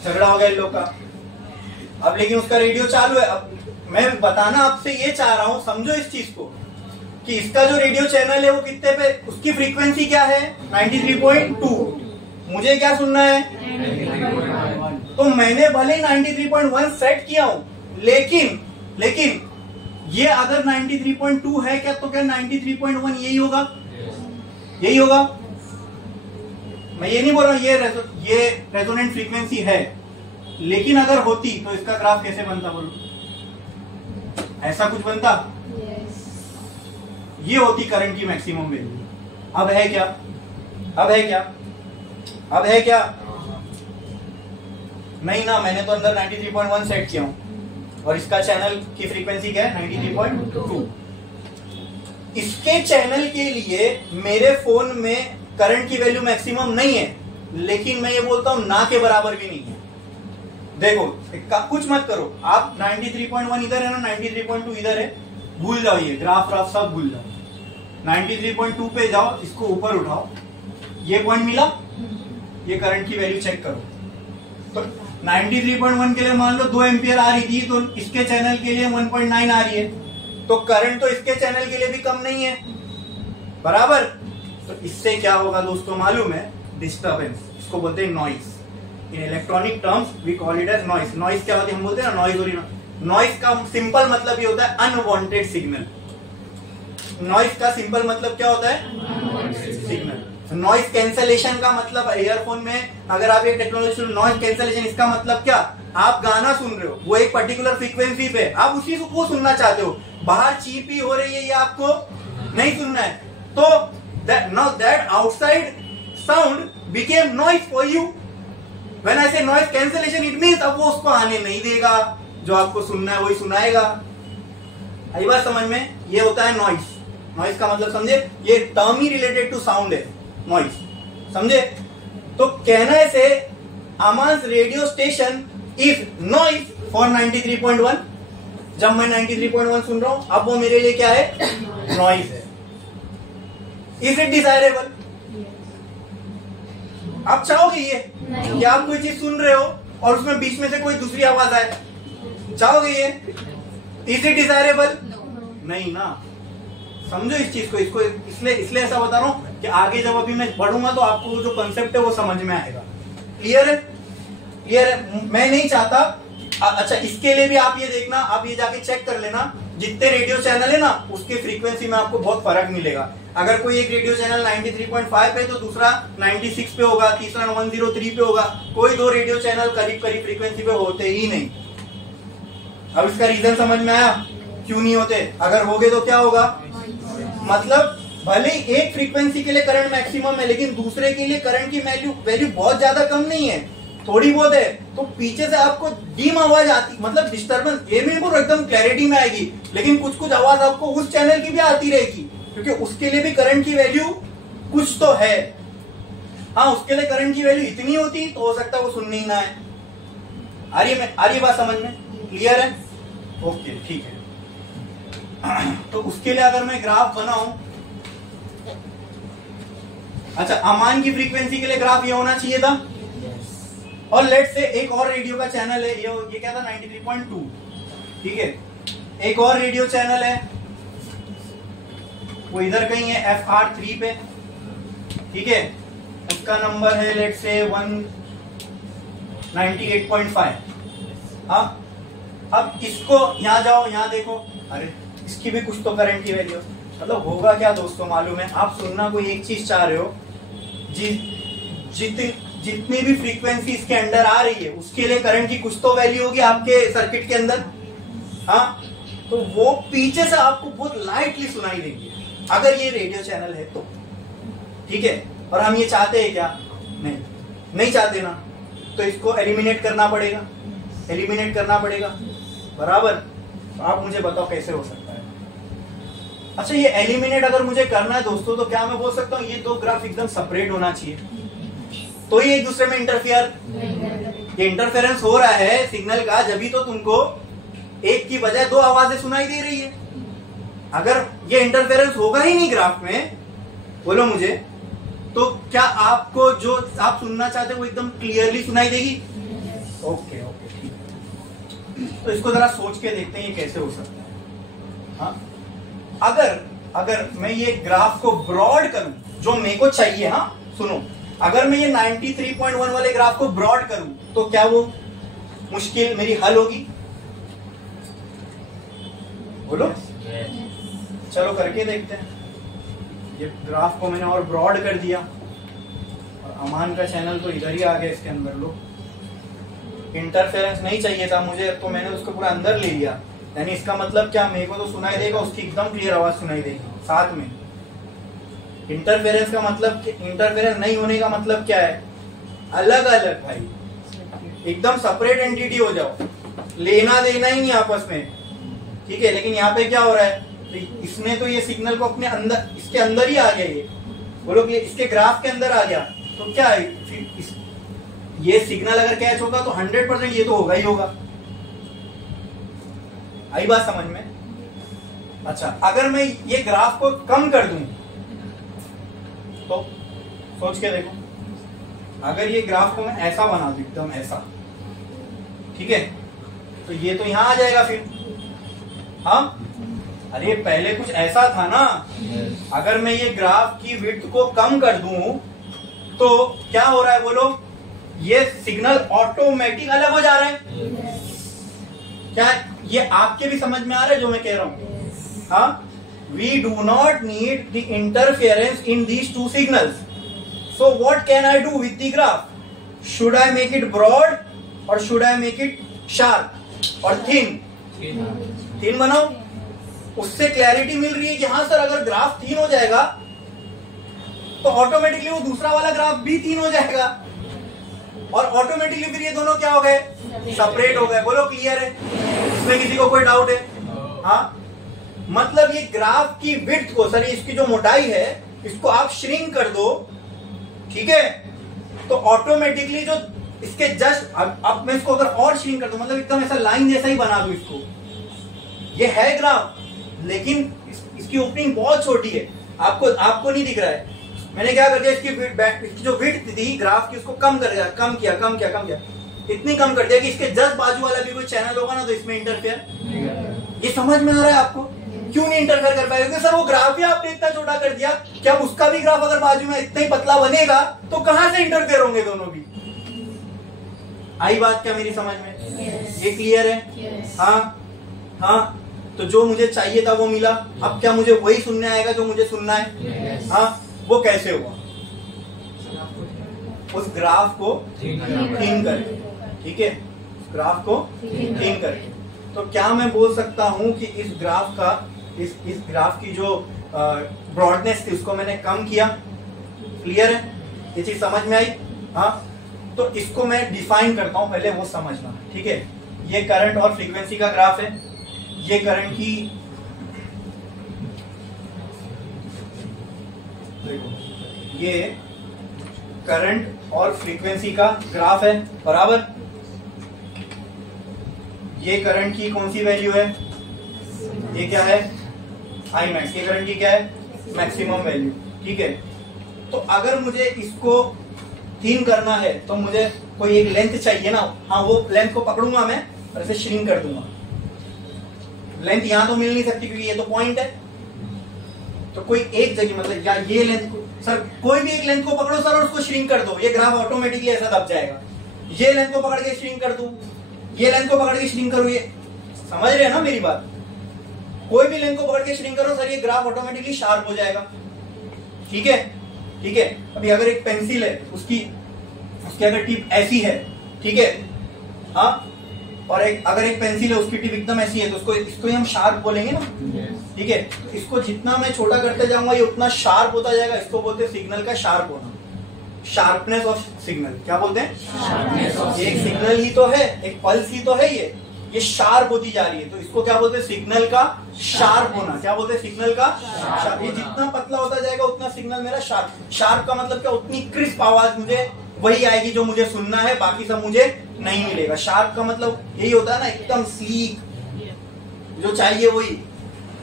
झगड़ा हो गया इन लोग का। अब लेकिन उसका रेडियो चालू है। अब मैं बताना आपसे ये चाह रहा हूं, समझो इस चीज को, कि इसका जो रेडियो चैनल है वो कितने पे, उसकी फ्रीक्वेंसी क्या है? 93.2। मुझे क्या सुनना है? तो मैंने भले 93.1 सेट किया हूं, लेकिन ये अगर 93.2 है क्या, तो क्या 93.1 यही होगा? यही होगा? मैं ये नहीं बोल रहा हूं ये रेजोनेंट फ्रीक्वेंसी है, लेकिन अगर होती तो इसका ग्राफ कैसे बनता? बोलो, ऐसा कुछ बनता? ये होती करंट की मैक्सिमम वैल्यू। अब है क्या? अब है क्या? अब है क्या? नहीं ना, मैंने तो अंदर 93.1 सेट किया हूं, और इसका चैनल की फ्रीक्वेंसी क्या है? 93.2। इसके चैनल के लिए मेरे फोन में करंट की वैल्यू मैक्सिमम नहीं है, लेकिन मैं ये बोलता हूं ना के बराबर भी नहीं है। देखो, कुछ मत करो, आप 93.1 इधर है ना, 93.2 इधर है, भूल जाओ, ये ग्राफ सब भूल जाओ। 93.2 पे जाओ, इसको ऊपर उठाओ, ये पॉइंट मिला, ये करंट की वैल्यू चेक करो। तो 93.1 के लिए मान लो 2 एम्पियर आ रही थी, तो इसके चैनल के लिए 1.9 आ रही है, तो करंट तो इसके चैनल के लिए भी कम नहीं है, बराबर? तो इससे क्या होगा दोस्तों मालूम है? डिस्टर्बेंस, इसको बोलते हैं noise. In electronic terms we call it as noise. Noise क्या होती है, हम बोलते हैं ना नॉइज हो रही। नॉइस का सिंपल मतलब ये होता है अनवांटेड सिग्नल। नॉइस का सिंपल मतलब क्या होता है, सिग्नल। नॉइस कैंसलेशन का मतलब ईयरफोन में अगर आप ये टेक्नोलॉजी सुन, नॉइस कैंसलेशन इसका मतलब क्या, आप गाना सुन रहे हो, वो एक पर्टिकुलर फ्रीक्वेंसी पे, आप उसी को सुनना चाहते हो, बाहर चीपी हो रही है ये आपको नहीं सुनना है, तो that outside sound became noise for you. When I say noise cancellation, it means अब वो उसको आने नहीं देगा, जो आपको सुनना है वही सुनाएगा। आई बात समझ में, ये होता है नॉइस। नॉइस का मतलब समझे, ये टर्म ही रिलेटेड टू साउंड है नॉइस, समझे। तो कहने से अमांस radio station is noise for 93.1। जब मैं 93.1 सुन रहा हूं, अब वो मेरे लिए क्या है, नॉइस है। Is it desirable? आप चाहोगे ये कि आप कोई चीज सुन रहे हो और उसमें बीच में से कोई दूसरी आवाज आए, चाहोगे ये? Is it desirable? नहीं ना। समझो इस चीज को, इसको इसलिए ऐसा बता रहा हूं कि आगे जब अभी मैं पढ़ूंगा तो आपको जो कंसेप्ट है वो समझ में आएगा। क्लियर है? क्लियर है? मैं नहीं चाहता। अच्छा, इसके लिए भी आप ये देखना, आप ये जाके चेक कर लेना, जितने रेडियो चैनल है ना उसके फ्रीक्वेंसी में आपको बहुत फर्क मिलेगा। अगर कोई एक रेडियो चैनल 93.5 पे तो दूसरा 96 पे होगा, तीसरा 103 पे होगा। कोई दो रेडियो चैनल करीब करीब फ्रीक्वेंसी पे होते ही नहीं। अब इसका रीजन समझ में आया क्यों नहीं होते? अगर होगे तो क्या होगा, मतलब भले एक फ्रीक्वेंसी के लिए करंट मैक्सिमम है लेकिन दूसरे के लिए करंट की वैल्यू बहुत ज्यादा कम नहीं है, थोड़ी बहुत है, तो पीछे से आपको डीम आवाज आती, मतलब डिस्टर्बेंस, ये भी एकदम क्लैरिटी में आएगी, लेकिन कुछ कुछ आवाज आपको उस चैनल की भी आती रहेगी, क्योंकि उसके लिए भी करंट की वैल्यू कुछ तो है। हाँ, उसके लिए करंट की वैल्यू इतनी होती तो हो सकता है वो सुनने ही ना है। आ रही बात समझ में? क्लियर है? ओके, ठीक है। तो उसके लिए अगर मैं ग्राफ बनाऊं, अच्छा, अमान की फ्रीक्वेंसी के लिए ग्राफ ये होना चाहिए था। और लेट से एक और रेडियो का चैनल है, ये क्या था, 93.2, ठीक है। एक और रेडियो चैनल है, वो इधर कहीं है, FR3 पे, ठीक है। उसका नंबर है लेट से 198.5। हाँ, अब इसको यहां जाओ, यहां देखो, अरे इसकी भी कुछ तो करंट की वैल्यू, मतलब होगा क्या दोस्तों मालूम है, आप सुनना कोई एक चीज चाह रहे हो, जितनी भी फ्रीक्वेंसी इसके अंदर आ रही है उसके लिए करंट की कुछ तो वैल्यू होगी आपके सर्किट के अंदर। हाँ, तो वो पीछे से आपको बहुत लाइटली सुनाई देगी अगर ये रेडियो चैनल है तो, ठीक है। और हम ये चाहते हैं क्या? नहीं चाहते ना, तो इसको एलिमिनेट करना पड़ेगा, बराबर। तो आप मुझे बताओ कैसे हो सकता है? अच्छा, ये एलिमिनेट अगर मुझे करना है दोस्तों, तो क्या मैं बोल सकता हूँ ये दो ग्राफ एकदम सेपरेट होना चाहिए, तो ये एक दूसरे में ये इंटरफेरेंस हो रहा है सिग्नल का, जब भी तो तुमको एक की बजाय दो आवाजें सुनाई दे रही है। अगर ये इंटरफेरेंस होगा ही नहीं ग्राफ में, बोलो मुझे, तो क्या आपको जो आप सुनना चाहते हो वो एकदम क्लियरली सुनाई देगी? ओके, तो इसको जरा सोच के देखते हैं ये कैसे हो सकता है। हाँ, अगर मैं ये ग्राफ को ब्रॉड करूं, जो मेरे को चाहिए, हाँ सुनो, अगर मैं ये 93.1 वाले ग्राफ को ब्रॉड करूं तो क्या वो मुश्किल मेरी हल होगी? बोलो, चलो करके देखते हैं। ये ग्राफ को मैंने और ब्रॉड कर दिया और अमान का चैनल तो इधर ही आ गया इसके अंदर। लो, इंटरफेरेंस नहीं चाहिए था मुझे, तो मैंने उसको पूरा अंदर ले लिया, यानी इसका मतलब क्या, मेरे को तो सुनाई देगा, उसकी एकदम क्लियर आवाज सुनाई देगी साथ में। इंटरफेरेंस का मतलब, इंटरफेरेंस नहीं होने का मतलब क्या है? अलग अलग भाई, एकदम सेपरेट एंटिटी हो जाओ, लेना देना ही नहीं आपस में, ठीक है। लेकिन यहाँ पे क्या हो रहा है, तो इसने तो ये सिग्नल को अपने अंदर, इसके अंदर ही आ गया, ये बोलो कि इसके ग्राफ के अंदर आ गया, तो क्या है ये सिग्नल अगर कैच होगा तो 100% ये तो होगा ही होगा। आई बात समझ में? अच्छा, अगर मैं ये ग्राफ को कम कर दूं तो सोच के देखो, अगर ये ग्राफ को मैं ऐसा बना दूं, एकदम ऐसा, ठीक है, तो ये तो यहां आ जाएगा फिर। हाँ, अरे पहले कुछ ऐसा था ना। अगर मैं ये ग्राफ की विड्थ को कम कर दूं तो क्या हो रहा है बोलो, ये सिग्नल ऑटोमेटिक अलग हो जा रहे हैं। क्या ये आपके भी समझ में आ रहा है जो मैं कह रहा हूं? हाँ, we do not need the interference in these two signals, so what can I do with the graph? Should I make it broad or should I make it sharp or thin? Thin बनाओ, उससे clarity मिल रही है कि हाँ sir अगर graph thin हो जाएगा तो ऑटोमेटिकली वो दूसरा वाला ग्राफ भी थिन हो जाएगा और ऑटोमेटिकली फिर ये दोनों क्या हो गए? सेपरेट हो गए। बोलो क्लियर है? इसमें किसी को कोई डाउट है? हाँ, मतलब ये ग्राफ की विड्थ को, सर इसकी जो मोटाई है इसको आप श्रिंक कर दो, ठीक है, तो ऑटोमेटिकली जो इसके जस्ट अब मैं इसको अगर और श्रिंक कर दूं, मतलब एकदम ऐसा लाइन जैसा ही बना दूं इसको, ये है ग्राफ लेकिन इसकी ओपनिंग बहुत छोटी है, आपको नहीं दिख रहा है। मैंने क्या कर दिया, इसकी जो विड्थ थी ग्राफ की उसको कम किया, इतनी कम कर दिया कि इसके जस्ट बाजू वाला भी कोई चैनल होगा ना तो इसमें इंटरफेयर। ये समझ में आ रहा है आपको? क्यों नहीं इंटरफेयर कर पाएगा? क्योंकि सर वो ग्राफ ही आपने इतना छोटा कर दिया, क्या उसका भी ग्राफ अगर बाजू में इतना ही पतला बनेगा तो कहां से इंटरफेयर होंगे दोनों भी? आई बात क्या मेरी समझ में? ये क्लियर है? हाँ, तो जो मुझे चाहिए था वो मिला। अब क्या मुझे वही सुनने आएगा जो मुझे सुनना है? हाँ, वो कैसे हुआ? उस ग्राफ को थिन करके, ठीक है, ग्राफ को थिन करके। तो क्या मैं बोल सकता हूं कि इस ग्राफ का इस ग्राफ की जो ब्रॉडनेस थी उसको मैंने कम किया। क्लियर है? ये चीज समझ में आई? हाँ, तो इसको मैं डिफाइन करता हूं, पहले वो समझना, ठीक है। ये करंट और फ्रीक्वेंसी का ग्राफ है, ये करंट की, देखो ये करंट और फ्रीक्वेंसी का ग्राफ है, बराबर। ये करंट की कौन सी वैल्यू है? ये क्या है? I max. ये करंट की क्या है? मैक्सिमम वैल्यू, ठीक है। तो अगर मुझे इसको थिन करना है तो मुझे कोई एक लेंथ चाहिए ना। हाँ, वो लेंथ को पकड़ूंगा मैं और इसे श्रिंक कर दूंगा। लेंथ यहां तो मिल नहीं सकती क्योंकि ये तो पॉइंट है, तो कोई एक जगह, मतलब या ये लेंथ को, सर कोई भी एक लेंथ को पकड़ो सर और उसको श्रिंक कर दो, ये ग्राफ ऑटोमेटिकली ऐसा दब जाएगा। ये लेंथ को पकड़ के श्रिंक कर दूं, ये लेंथ को पकड़ के श्रिंक करूं, ये समझ रहे हैं ना मेरी बात? कोई भी लेंथ को पकड़ के श्रिंक करो सर, ये ग्राफ ऑटोमेटिकली शार्प हो जाएगा, ठीक है, ठीक है। अभी अगर एक पेंसिल है, उसकी अगर टिप ऐसी है, ठीक है, हाँ, और अगर एक पेंसिल है उसकी टिप एकदम ऐसी है तो इसको ही हम शार्प बोलेंगे ना, ठीक है। इसको जितना मैं छोटा करते जाऊंगा ये उतना शार्प होता जाएगा। इसको बोलते हैं सिग्नल का शार्प होना, शार्पनेस ऑफ सिग्नल। क्या बोलते हैं? ये एक सिग्नल ही तो है, एक पल्स ही तो है, ये शार्प होती जा रही है, तो इसको क्या बोलते हैं? सिग्नल का शार्प होना। क्या बोलते हैं? सिग्नल का शार्प। ये जितना पतला होता जाएगा उतना सिग्नल मेरा शार्प। शार्प का मतलब क्या? उतनी क्रिस्प आवाज मुझे वही आएगी जो मुझे सुनना है, बाकी सब मुझे नहीं मिलेगा। शार्प का मतलब यही होता है ना, एकदम स्लीक, जो चाहिए वही,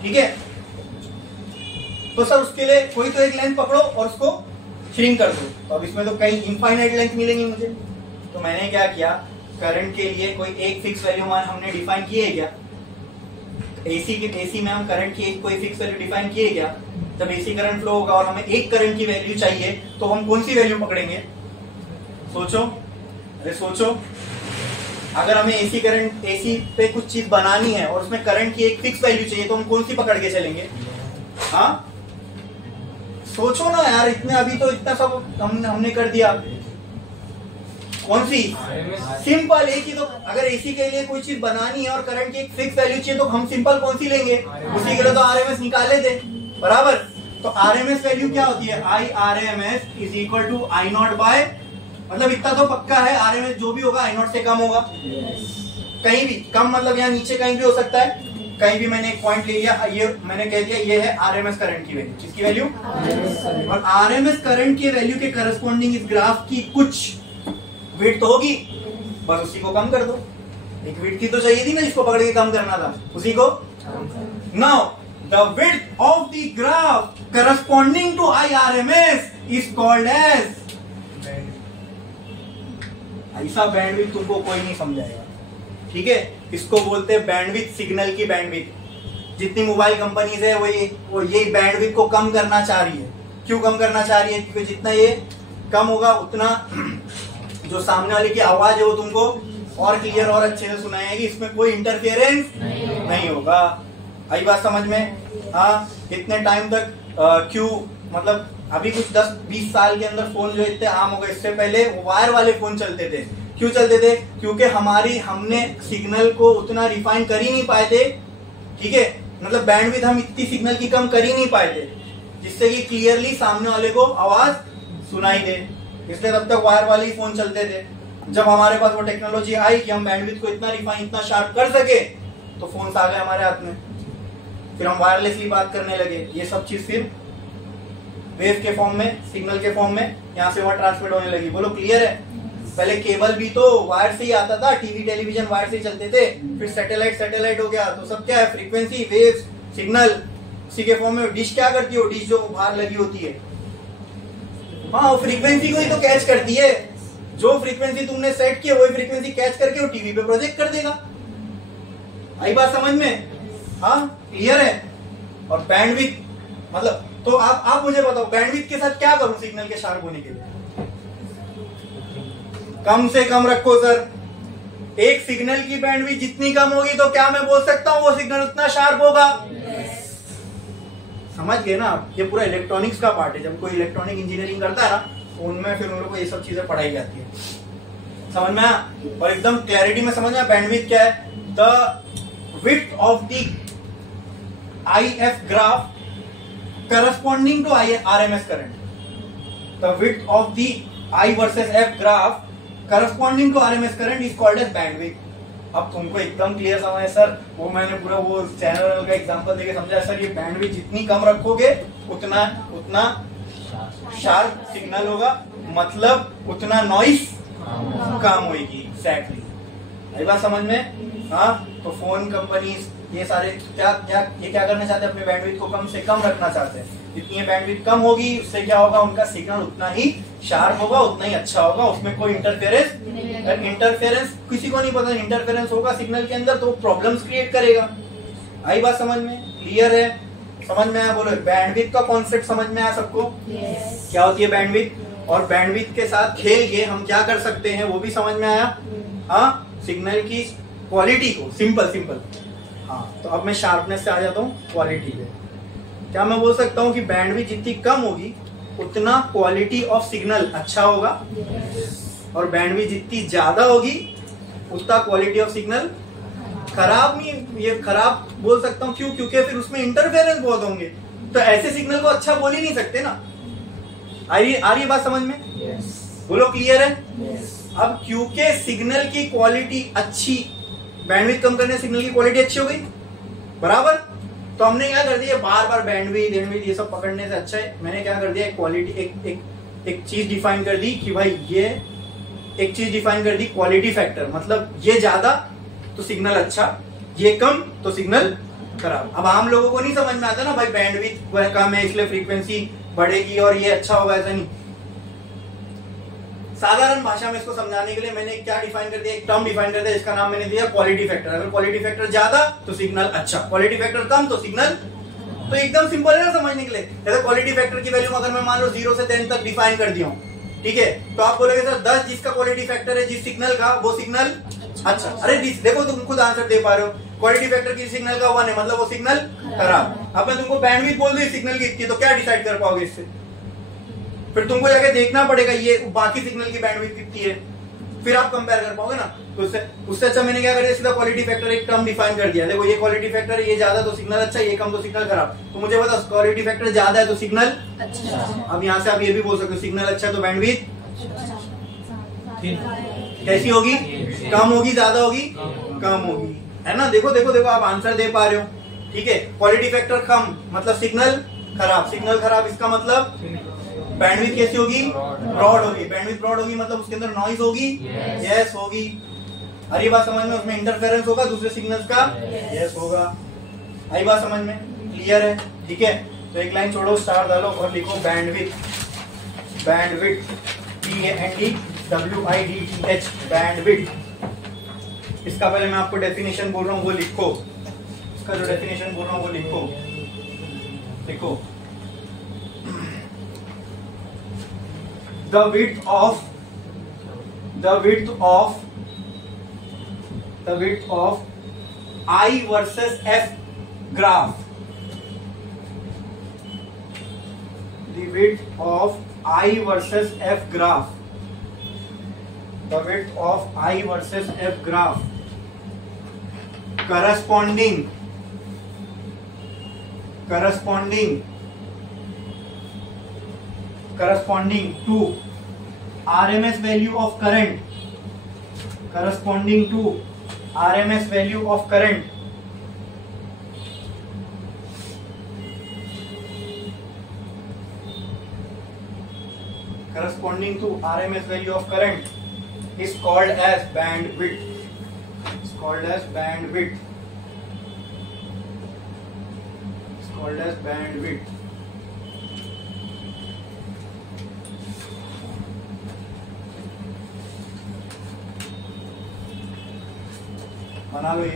ठीक है। तो सर उसके लिए कोई तो एक लेंथ पकड़ो और उसको श्रिंक कर दो, तो अब इसमें तो कई इनफाइनाइट लेंथ मिलेंगी मुझे। तो मैंने क्या किया, करंट के लिए कोई एक फिक्स वैल्यू हमने डिफाइन की है क्या? एसी में हम करंट की कोई फिक्स वैल्यू डिफाइन किए क्या? जब एसी करंट फ्लो होगा और हमें एक करंट की वैल्यू चाहिए तो हम कौन सी वैल्यू पकड़ेंगे? सोचो, अरे सोचो। अगर हमें एसी पे कुछ चीज बनानी है और उसमें करंट की एक फिक्स वैल्यू चाहिए तो हम कौन सी पकड़ के चलेंगे? हाँ, सोचो ना यार, इतने अभी तो इतना सब हमने कर दिया। कौन सी? सिंपल एक ही। तो अगर एसी के लिए कोई चीज बनानी है और करंट की एक फिक्स वैल्यू चाहिए तो हम सिंपल कौन सी लेंगे? उसी के लिए तो आरएमएस निकाले थे, बराबर। तो आरएमएस वैल्यू क्या होती है? I RMS is equal to I naught by, मतलब इतना तो पक्का है, आरएमएस जो भी होगा आई नॉट से कम होगा। कहीं भी कम, मतलब यहाँ नीचे कहीं भी हो सकता है, कहीं भी मैंने एक पॉइंट ले लिया, ये मैंने कह दिया ये है आरएमएस करंट की वैल्यू। किसकी वैल्यू? और आरएमएस करंट की वैल्यू के करस्पॉन्डिंग इस ग्राफ की कुछ विड्थ होगी, बस उसी को कम कर दो। एक विड्थ की तो चाहिए थी ना जिसको पकड़ के कम करना था, उसी को। Now the width of the graph corresponding to I RMS is called as, ऐसा बैंडविड्थ तुमको कोई नहीं समझाएगा, ठीक है। इसको बोलते हैं बैंडविड्थ, सिग्नल की बैंडविड्थ। जितनी मोबाइल कंपनीज है वो ये बैंडविड्थ को कम करना चाह रही है। क्यों कम करना चाह रही है? क्योंकि जितना ये कम होगा उतना जो सामने वाले की आवाज है वो तुमको और क्लियर और अच्छे से सुनाएगी, इसमें कोई इंटरफेरेंस नहीं होगा। आई बात समझ में? हाँ, इतने टाइम तक क्यों, मतलब अभी कुछ 10-20 साल के अंदर फोन जो इतने आम हो गए, इससे पहले वायर वाले फोन चलते थे। क्यों चलते थे? क्योंकि हमने सिग्नल को उतना रिफाइन कर ही नहीं पाए थे, ठीक है, मतलब बैंडविड्थ हम इतनी सिग्नल की कम कर ही नहीं पाए थे जिससे कि क्लियरली सामने वाले को आवाज सुनाई दे, इसलिए तब तक वायर वाले ही फोन चलते थे। जब हमारे पास वो टेक्नोलॉजी आई कि हम बैंडविड्थ को इतना रिफाइन, इतना शार्प कर सके, तो फोन आ गए हमारे हाथ में, फिर हम वायरलेसली बात करने लगे। ये सब चीज फिर वेव के फॉर्म में, सिग्नल के फॉर्म में यहाँ से वहां ट्रांसमिट होने लगी। बोलो क्लियर है? पहले केबल भी तो वायर से ही आता था, टीवी टेलीविजन वायर से ही चलते थे, फिर सैटेलाइट हो गया, तो सब क्या है, फ्रीक्वेंसी, वेव, सिग्नल, उसी के फॉर्म में। डिश क्या करती है? डिश जो बाहर लगी होती है, हाँ, वो फ्रीक्वेंसी को ही तो कैच करती है। जो फ्रीक्वेंसी तुमने सेट की है वही फ्रीक्वेंसी कैच करके वो टीवी पे प्रोजेक्ट कर देगा। आई बात समझ में? हाँ, क्लियर है? और बैंडविड्थ, मतलब तो आप मुझे बताओ, बैंडविड्थ के साथ क्या करूं सिग्नल के शार्प होने के लिए? कम से कम रखो सर। एक सिग्नल की बैंडविड्थ जितनी कम होगी तो क्या मैं बोल सकता हूं वो सिग्नल उतना शार्प होगा? समझ गए ना आप? ये पूरा इलेक्ट्रॉनिक्स का पार्ट है। जब कोई इलेक्ट्रॉनिक इंजीनियरिंग करता है ना, तो उनमें फिर उन लोगों को ये सब चीजें पढ़ाई जाती है। समझ में आया? और एकदम क्लैरिटी में समझ में आया बैंडविड्थ क्या है? The width of the IF graph corresponding to RMS current. The width of the I versus F graph corresponding to RMS current is called as bandwidth. अब तुमको एकदम क्लियर समझ है सर? वो मैंने पूरा वो चैनल का एग्जांपल देके समझा सर, ये बैंडविड्थ जितनी कम रखोगे उतना शार्प सिग्नल होगा, मतलब उतना नॉइस कम होगी। एग्जैक्टली, ये बात समझ में? हाँ, तो फोन कंपनीज ये सारे क्या करना चाहते हैं? अपने बैंडविड्थ को कम से कम रखना चाहते हैं। जितनी बैंडविड्थ कम होगी उससे क्या होगा, उनका सिग्नल उतना ही शार्प होगा, उतना ही अच्छा होगा, उसमें कोई इंटरफेरेंस किसी को नहीं पता। इंटरफेरेंस होगा सिग्नल के अंदर तो प्रॉब्लम्स क्रिएट करेगा। आई बात समझ में? क्लियर है? समझ में आया? बोलो, बैंडविड्थ का कॉन्सेप्ट समझ में आया सबको? क्या होती है बैंडविड्थ? और बैंडविड्थ के साथ खेल के हम क्या कर सकते हैं वो भी समझ में आया? हाँ, सिग्नल की क्वालिटी को सिंपल। हाँ, तो अब मैं शार्पनेस से आ जाता हूँ क्वालिटी पे। क्या मैं बोल सकता हूँ कि बैंडविड्थ जितनी कम होगी उतना क्वालिटी ऑफ सिग्नल अच्छा होगा, और बैंडविड्थ जितनी ज्यादा होगी उतना क्वालिटी ऑफ सिग्नल खराब नहीं। ये खराब बोल सकता हूँ क्यों? क्योंकि फिर उसमें इंटरफेरेंस बहुत होंगे, तो ऐसे सिग्नल को अच्छा बोल ही नहीं सकते ना। आ रही बात समझ में? बोलो क्लियर है? अब क्योंकि सिग्नल की क्वालिटी अच्छी, बैंडविड्थ कम करने से सिग्नल की क्वालिटी अच्छी हो गई, बराबर, तो हमने क्या कर दिया, बार बार बैंडविड्थ ये सब पकड़ने से अच्छा है मैंने क्या कर दिया, क्वालिटी एक चीज डिफाइन कर दी कि भाई ये एक चीज डिफाइन कर दी, क्वालिटी फैक्टर, मतलब ये ज्यादा तो सिग्नल अच्छा, ये कम तो सिग्नल खराब। अब आम लोगों को नहीं समझ में आता ना भाई बैंडविड्थ कम है इसलिए फ्रीक्वेंसी बढ़ेगी और ये अच्छा होगा, ऐसा नहीं। साधारण भाषा में इसको समझाने के लिए मैंने क्या डिफाइन कर दिया, एक टर्म डिफाइन कर दिया जिसका नाम मैंने दिया क्वालिटी फैक्टर। अगर क्वालिटी फैक्टर ज्यादा तो सिग्नल अच्छा, क्वालिटी फैक्टर कम तो सिग्नल, तो एकदम सिंपल है ना समझने के लिए। जैसे क्वालिटी फैक्टर की वैल्यू अगर मैं मान लो 0 से 10 तक डिफाइन कर दिया हूँ, ठीक है, तो आप बोलोगे सर 10 जिसका क्वालिटी फैक्टर है जिस सिग्नल का वो सिग्नल अच्छा। अरे देखो तुम खुद आंसर दे पा रहे हो, क्वालिटी फैक्टर की सिग्नल का 1 है मतलब वो सिग्नल खराब। अब मैं तुमको बैंडविड्थ बोल दूं सिग्नल की इतनी, तो क्या डिसाइड कर पाओगे इससे? फिर तुमको जाके देखना पड़ेगा ये बाकी सिग्नल की बैंडविड्थ कितनी है, फिर आप कंपेयर कर पाओगे ना। तो उससे अच्छा मैंने क्या कर सीधा क्वालिटी फैक्टर एक टर्म डिफाइन कर दिया, देखो ये क्वालिटी फैक्टर है, ये ज्यादा तो सिग्नल अच्छा, ये कम तो सिग्नल खराब। तो मुझे बता क्वालिटी फैक्टर ज्यादा है तो सिग्नल अच्छा। अब यहाँ से आप ये भी बोल सकते हो सिग्नल अच्छा तो बैंडविड्थ कैसी होगी, कम होगी, ज्यादा होगी, कम होगी, है ना। देखो देखो देखो आप आंसर दे पा रहे हो, ठीक है। क्वालिटी फैक्टर कम मतलब सिग्नल खराब, सिग्नल खराब इसका मतलब बैंडविड्थ कैसी होगी, ब्रॉड होगी। बैंडविड्थ ब्रॉड होगी मतलब उसके अंदर नॉइज होगी, यस होगी। अरे बात समझ में, उसमें इंटरफेरेंस होगा दूसरे सिग्नल्स का, यस होगा। आई बात समझ में, क्लियर है, ठीक है। तो एक लाइन छोड़ो, स्टार डालो और लिखो बैंडविड्थ, बैंडविड्थ BANDWIDTH, बैंडविड्थ। इसका पहले मैं आपको डेफिनेशन बोल रहा हूँ वो लिखो, इसका जो डेफिनेशन बोल रहा हूँ वो लिखो, देखो the width of the width of I versus F graph. The width of I versus F graph. The width of I versus F graph corresponding to RMS value of current. Corresponding to RMS value of current. Corresponding to RMS value of current is called as bandwidth. It's called as bandwidth. It's called as bandwidth. बना लो ये।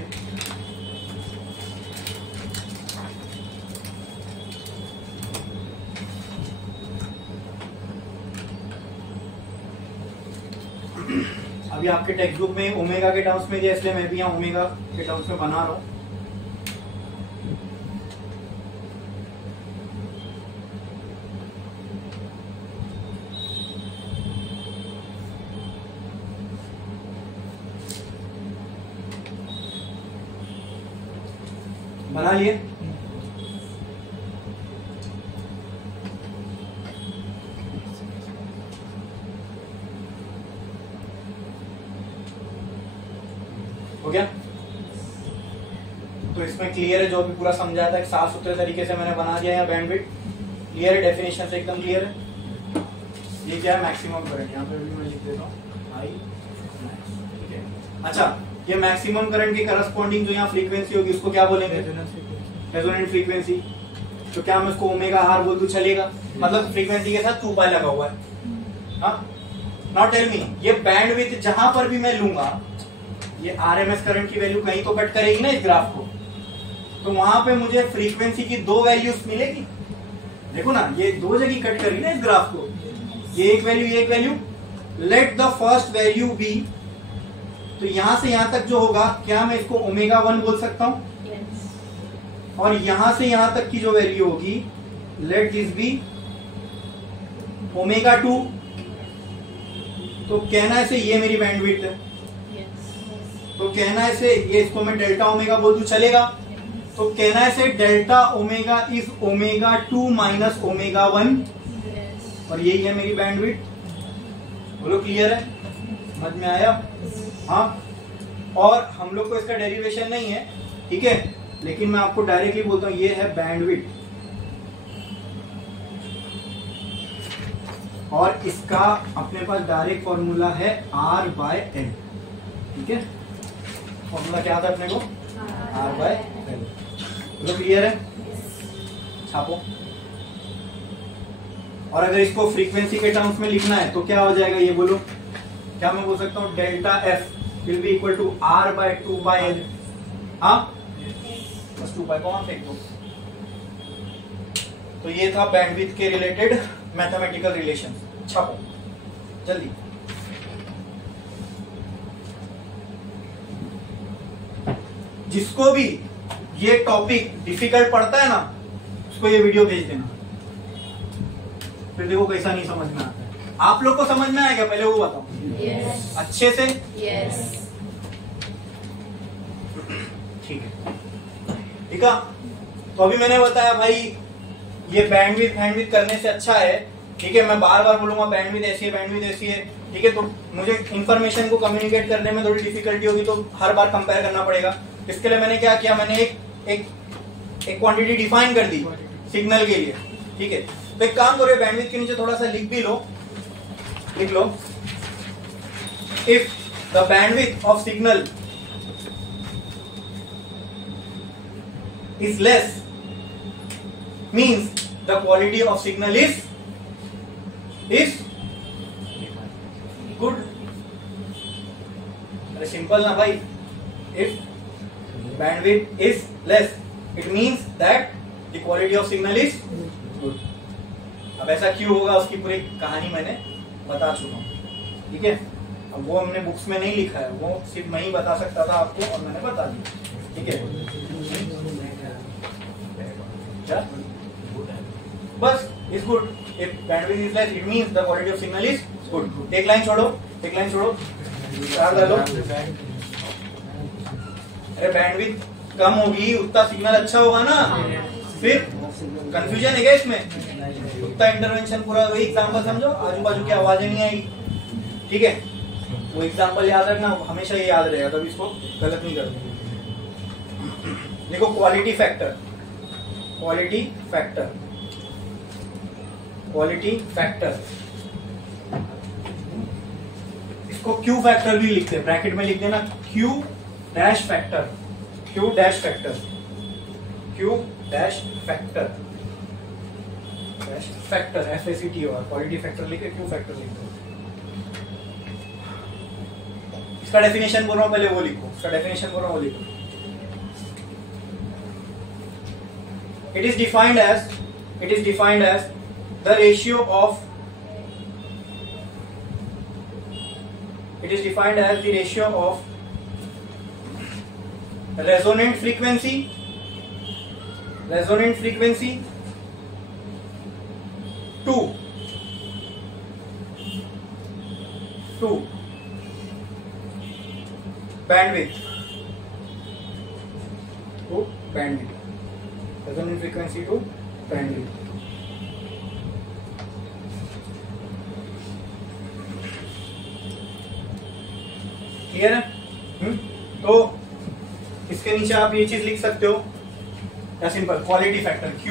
अभी आपके text book में omega के terms में दिया, इसलिए मैं भी यहाँ ओमेगा के टर्म्स में बना रहा हूं। बना लिए? हो गया? तो इसमें क्लियर है, जो भी पूरा समझाया था, साफ सुथरे तरीके से मैंने बना दिया है। बैंडविड्थ क्लियर है, डेफिनेशन से एकदम क्लियर है। ये क्या है? Maximum current. यहाँ पे भी मैं लिख देता हूँ आई मैक्स। ठीक है, अच्छा, ये मैक्सिमम करंट के करस्पॉन्डिंग जो यहाँ फ्रीक्वेंसी होगी उसको क्या बोलेंगे? Resonant frequency. तो क्या मैं उसको ओमेगा आर बोल दूं चलेगा? मतलब फ्रीक्वेंसी के साथ 2 पाई लगा हुआ है। हाँ, नाउ टेल मी, ये बैंडविड्थ जहां पर भी मैं लूंगा, ये आरएमएस करंट की वैल्यू कहीं तो कट करेगी ना इस ग्राफ को, तो वहां पे मुझे फ्रीक्वेंसी की 2 वैल्यूज मिलेगी। देखो ना, ये 2 जगह कट करेगी ना इस ग्राफ को, ये एक वैल्यू, ये एक value. Let the first value be, तो यहां से यहां तक जो होगा, क्या मैं इसको ओमेगा 1 बोल सकता हूं? और यहां से यहां तक की जो वैल्यू होगी, लेट दिस बी ओमेगा 2। तो कहना है से ये मेरी बैंडविड्थ है। तो कहना है से ये, इसको मैं डेल्टा ओमेगा बोल दूं चलेगा? तो कहना है से delta omega is omega 2 minus omega 1, और यही है मेरी बैंडविड्थ। बोलो क्लियर है? समझ में आया? हाँ, और हम लोग को इसका डेरिवेशन नहीं है, ठीक है, लेकिन मैं आपको डायरेक्टली बोलता हूं, ये है बैंडविड्थ। और इसका अपने पास डायरेक्ट फॉर्मूला है R/L। ठीक है, फॉर्मूला क्या आता है अपने को? R/L। बोलो क्लियर है? छापो। और अगर इसको फ्रीक्वेंसी के टर्म्स में लिखना है तो क्या हो जाएगा, ये बोलो? क्या मैं बोल सकता हूं? Delta F will be equal to R/2/L। हाँ, बस 2 पाई को वहां फेंक दो। तो ये था बैंडविड्थ के रिलेटेड मैथमेटिकल रिलेशन। छापो जल्दी। जिसको भी ये टॉपिक डिफिकल्ट पड़ता है ना, उसको ये वीडियो भेज देना, फिर देखो कैसा नहीं समझ में आता है। आप लोग को समझ में आएगा? पहले वो बताओ। Yes. अच्छे से? Yes. ठीक है, ठीक है। तो अभी मैंने बताया भाई, ये बैंडविड्थ करने से अच्छा है, ठीक है। मैं बार बार बोलूंगा बैंडविड्थ ऐसी है, बैंडविड्थ ऐसी है, ठीक है। तो मुझे इंफॉर्मेशन को कम्युनिकेट करने में थोड़ी डिफिकल्टी होगी, तो हर बार कंपेयर करना पड़ेगा। इसके लिए मैंने क्या किया, मैंने एक क्वांटिटी डिफाइन कर दी सिग्नल के लिए, ठीक है। तो एक काम करो, बैंडविड्थ के नीचे थोड़ा सा लिख भी लो, लिख लो, if the bandwidth of signal is less, means the quality of signal is good। अरे सिंपल ना भाई, if bandwidth is less, it means that the quality of signal is good। अब ऐसा क्यों होगा, उसकी पूरी कहानी मैंने बता चुका हूं, ठीक है। अब वो हमने बुक्स में नहीं लिखा है, वो सिर्फ मैं ही बता सकता था आपको और मैंने बता दिया, ठीक है। क्या बस is good, if bandwidth is less it means the quality of signal is good. एक लाइन छोड़ो, एक लाइन छोड़ो, डालो। अरे बैंडविड्थ कम होगी उतना सिग्नल अच्छा होगा ना, फिर कंफ्यूजन है क्या इसमें? उतना इंटरवेंशन पूरा वही एग्जांपल समझो, आजू बाजू की आवाजें नहीं आएगी, ठीक है। वो एग्जांपल याद रखना, हमेशा ये याद रहेगा, कभी इसको गलत नहीं करना। देखो quality factor, quality factor, quality factor, इसको क्यू फैक्टर भी लिखते हैं, ब्रैकेट में लिख देना Q dash factor, Q dash factor, Q dash factor, dash factor FACT और क्वालिटी फैक्टर लिखे, क्यू फैक्टर लिखते हैं। इसका डेफिनेशन बोल रहा हूं, पहले वो लिखो, इसका डेफिनेशन बोल रहा हूं वो लिखो। It is defined as the ratio of, it is defined as the ratio of resonant frequency to bandwidth, resonant frequency to bandwidth। Clear है? तो इसके नीचे आप ये चीज लिख सकते हो, या simple quality factor Q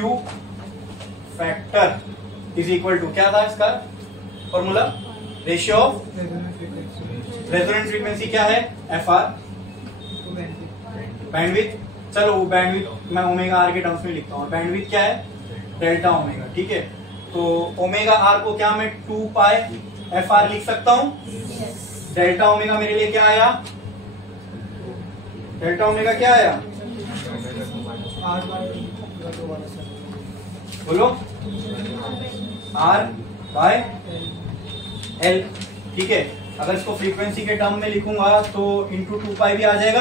factor is equal to, क्या था इसका formula? Ratio of resonant frequency क्या है? FR बैंडविड्थ, चलो वो बैंडविड्थ मैं ओमेगा आर के टर्म्स में लिखता हूँ, बैंडविड्थ क्या है? डेल्टा ओमेगा, ठीक है। तो ओमेगा आर को क्या मैं 2 पाई FR लिख सकता हूँ? डेल्टा ओमेगा मेरे लिए क्या आया? डेल्टा ओमेगा क्या आया? बोलो, R बाय L, ठीक है। अगर इसको फ्रीक्वेंसी के टर्म में लिखूंगा तो इंटू 2 पाई भी आ जाएगा।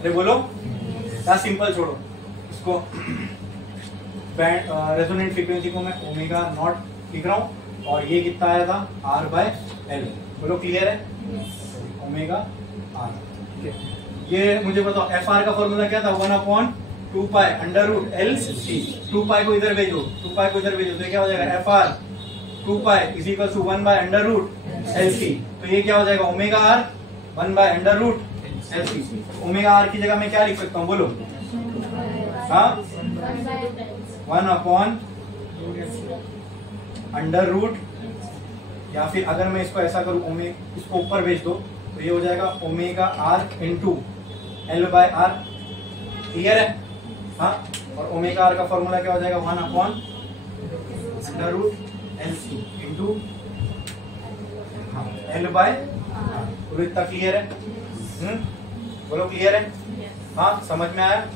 अरे बोलो, या सिंपल छोड़ो इसको, रेजोनेंट फ्रीक्वेंसी को मैं ओमेगा नॉट लिख रहा हूं और ये कितना आया था? R by L। बोलो क्लियर है? ओमेगा R, ठीक है। ये मुझे बताओ FR का फॉर्मूला क्या था? 1/2 पाई अंडर रूट LC। 2 पाई को इधर भेजो, 2 पाई को इधर भेजो तो क्या हो जाएगा? FR 2 pi is equal to 1 by under root LC। तो ये क्या हो जाएगा? Omega R 1 by under root LC। Omega R की जगह मैं क्या लिख सकता हूँ? बोलो, हाँ, 1 अंडर रूट, या फिर अगर मैं इसको ऐसा करूं, इसको ऊपर भेज दो तो ये हो जाएगा omega R into L by R। Clear है? हाँ, और ओमेगा R का फॉर्मूला क्या हो जाएगा? 1 under root LC into L by R। तो इतना क्लियर है? बोलो क्लियर है? हाँ, समझ में आया?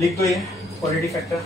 लिख दो ये क्वालिटी फैक्टर।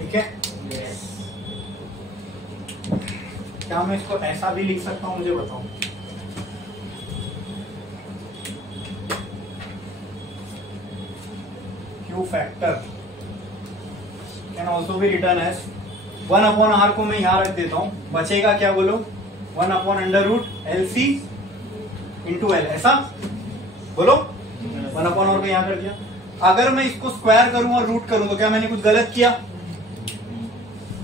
ठीक है? क्या मैं इसको ऐसा भी लिख सकता हूं? मुझे बताओ। Q factor can also be written as 1/R को मैं यहां रख देता हूं, बचेगा क्या? बोलो, 1/अंडर रूट LC इंटू L, ऐसा बोलो। 1/R को यहां कर दिया। अगर मैं इसको स्क्वायर करूं और रूट करूं तो क्या मैंने कुछ गलत किया?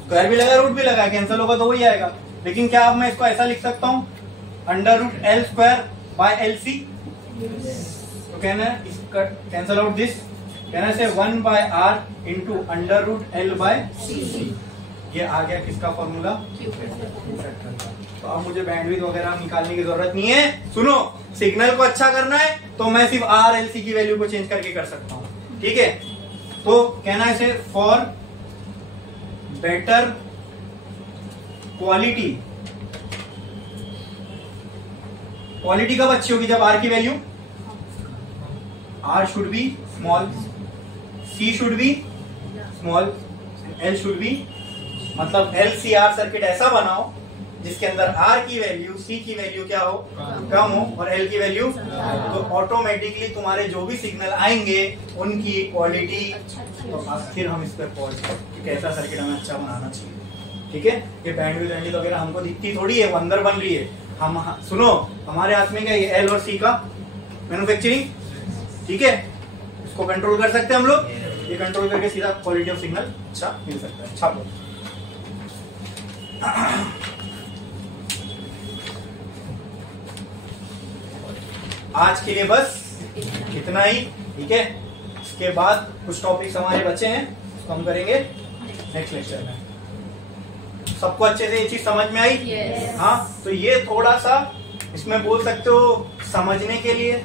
स्क्वायर भी लगा, रूट भी लगा, कैंसिल होगा तो वही आएगा। लेकिन क्या अब मैं इसको ऐसा लिख सकता हूं? Under root L square by LC। तो कहना है इसका कैंसिल आउट दिस, कहना से 1/r into under root L by C. ये आ गया किसका फॉर्मूला? तो अब मुझे बैंडविड्थ वगैरह निकालने की जरूरत नहीं है। सुनो, सिग्नल को अच्छा करना है तो मैं सिर्फ आर एल सी की वैल्यू को चेंज करके कर सकता हूं, ठीक है। तो कहना है इसे फॉर बेटर क्वालिटी, क्वालिटी कब अच्छी होगी? जब आर की value, R should be small, C should be small, L should be, मतलब LCR सर्किट ऐसा बनाओ जिसके अंदर R की वैल्यू, C की वैल्यू क्या हो? कम हो, और L की वैल्यू, तो ऑटोमेटिकली तुम्हारे जो भी सिग्नल आएंगे उनकी क्वालिटी, तो फिर हम इस पर पहुंच कि कैसा सर्किट हमें अच्छा बनाना चाहिए, ठीक है। ये बैंडविड्थ वगैरह हमको दिखती थोड़ी है, वो अंदर बन रही है। हम सुनो, हमारे हाथ में क्या ये L और C का मैन्युफैक्चरिंग, ठीक है, इसको कंट्रोल कर सकते हैं हम लोग। ये कंट्रोल करके सीधा क्वालिटी ऑफ सिग्नल अच्छा मिल सकता है। अच्छा बोलो, आज के लिए बस इतना ही, ठीक है। इसके बाद कुछ टॉपिक्स हमारे बचे हैं, उसको हम करेंगे नेक्स्ट लेक्चर में। सबको अच्छे से ये चीज समझ में आई? yes. हाँ, तो ये थोड़ा सा इसमें बोल सकते हो समझने के लिए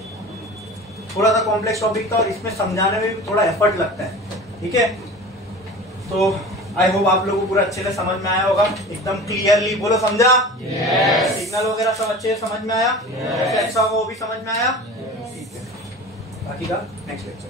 थोड़ा सा कॉम्प्लेक्स टॉपिक था, और इसमें समझाने में भी थोड़ा एफर्ट लगता है, ठीक है। तो आई होप आप लोगों को पूरा अच्छे से समझ में आया होगा, एकदम क्लियरली बोलो, समझा? yes. सिग्नल वगैरह सब अच्छे से समझ में आया? yes. कैसे अच्छा होगा वो भी समझ में आया? yes. ठीक है, बाकी का नेक्स्ट लेक्चर।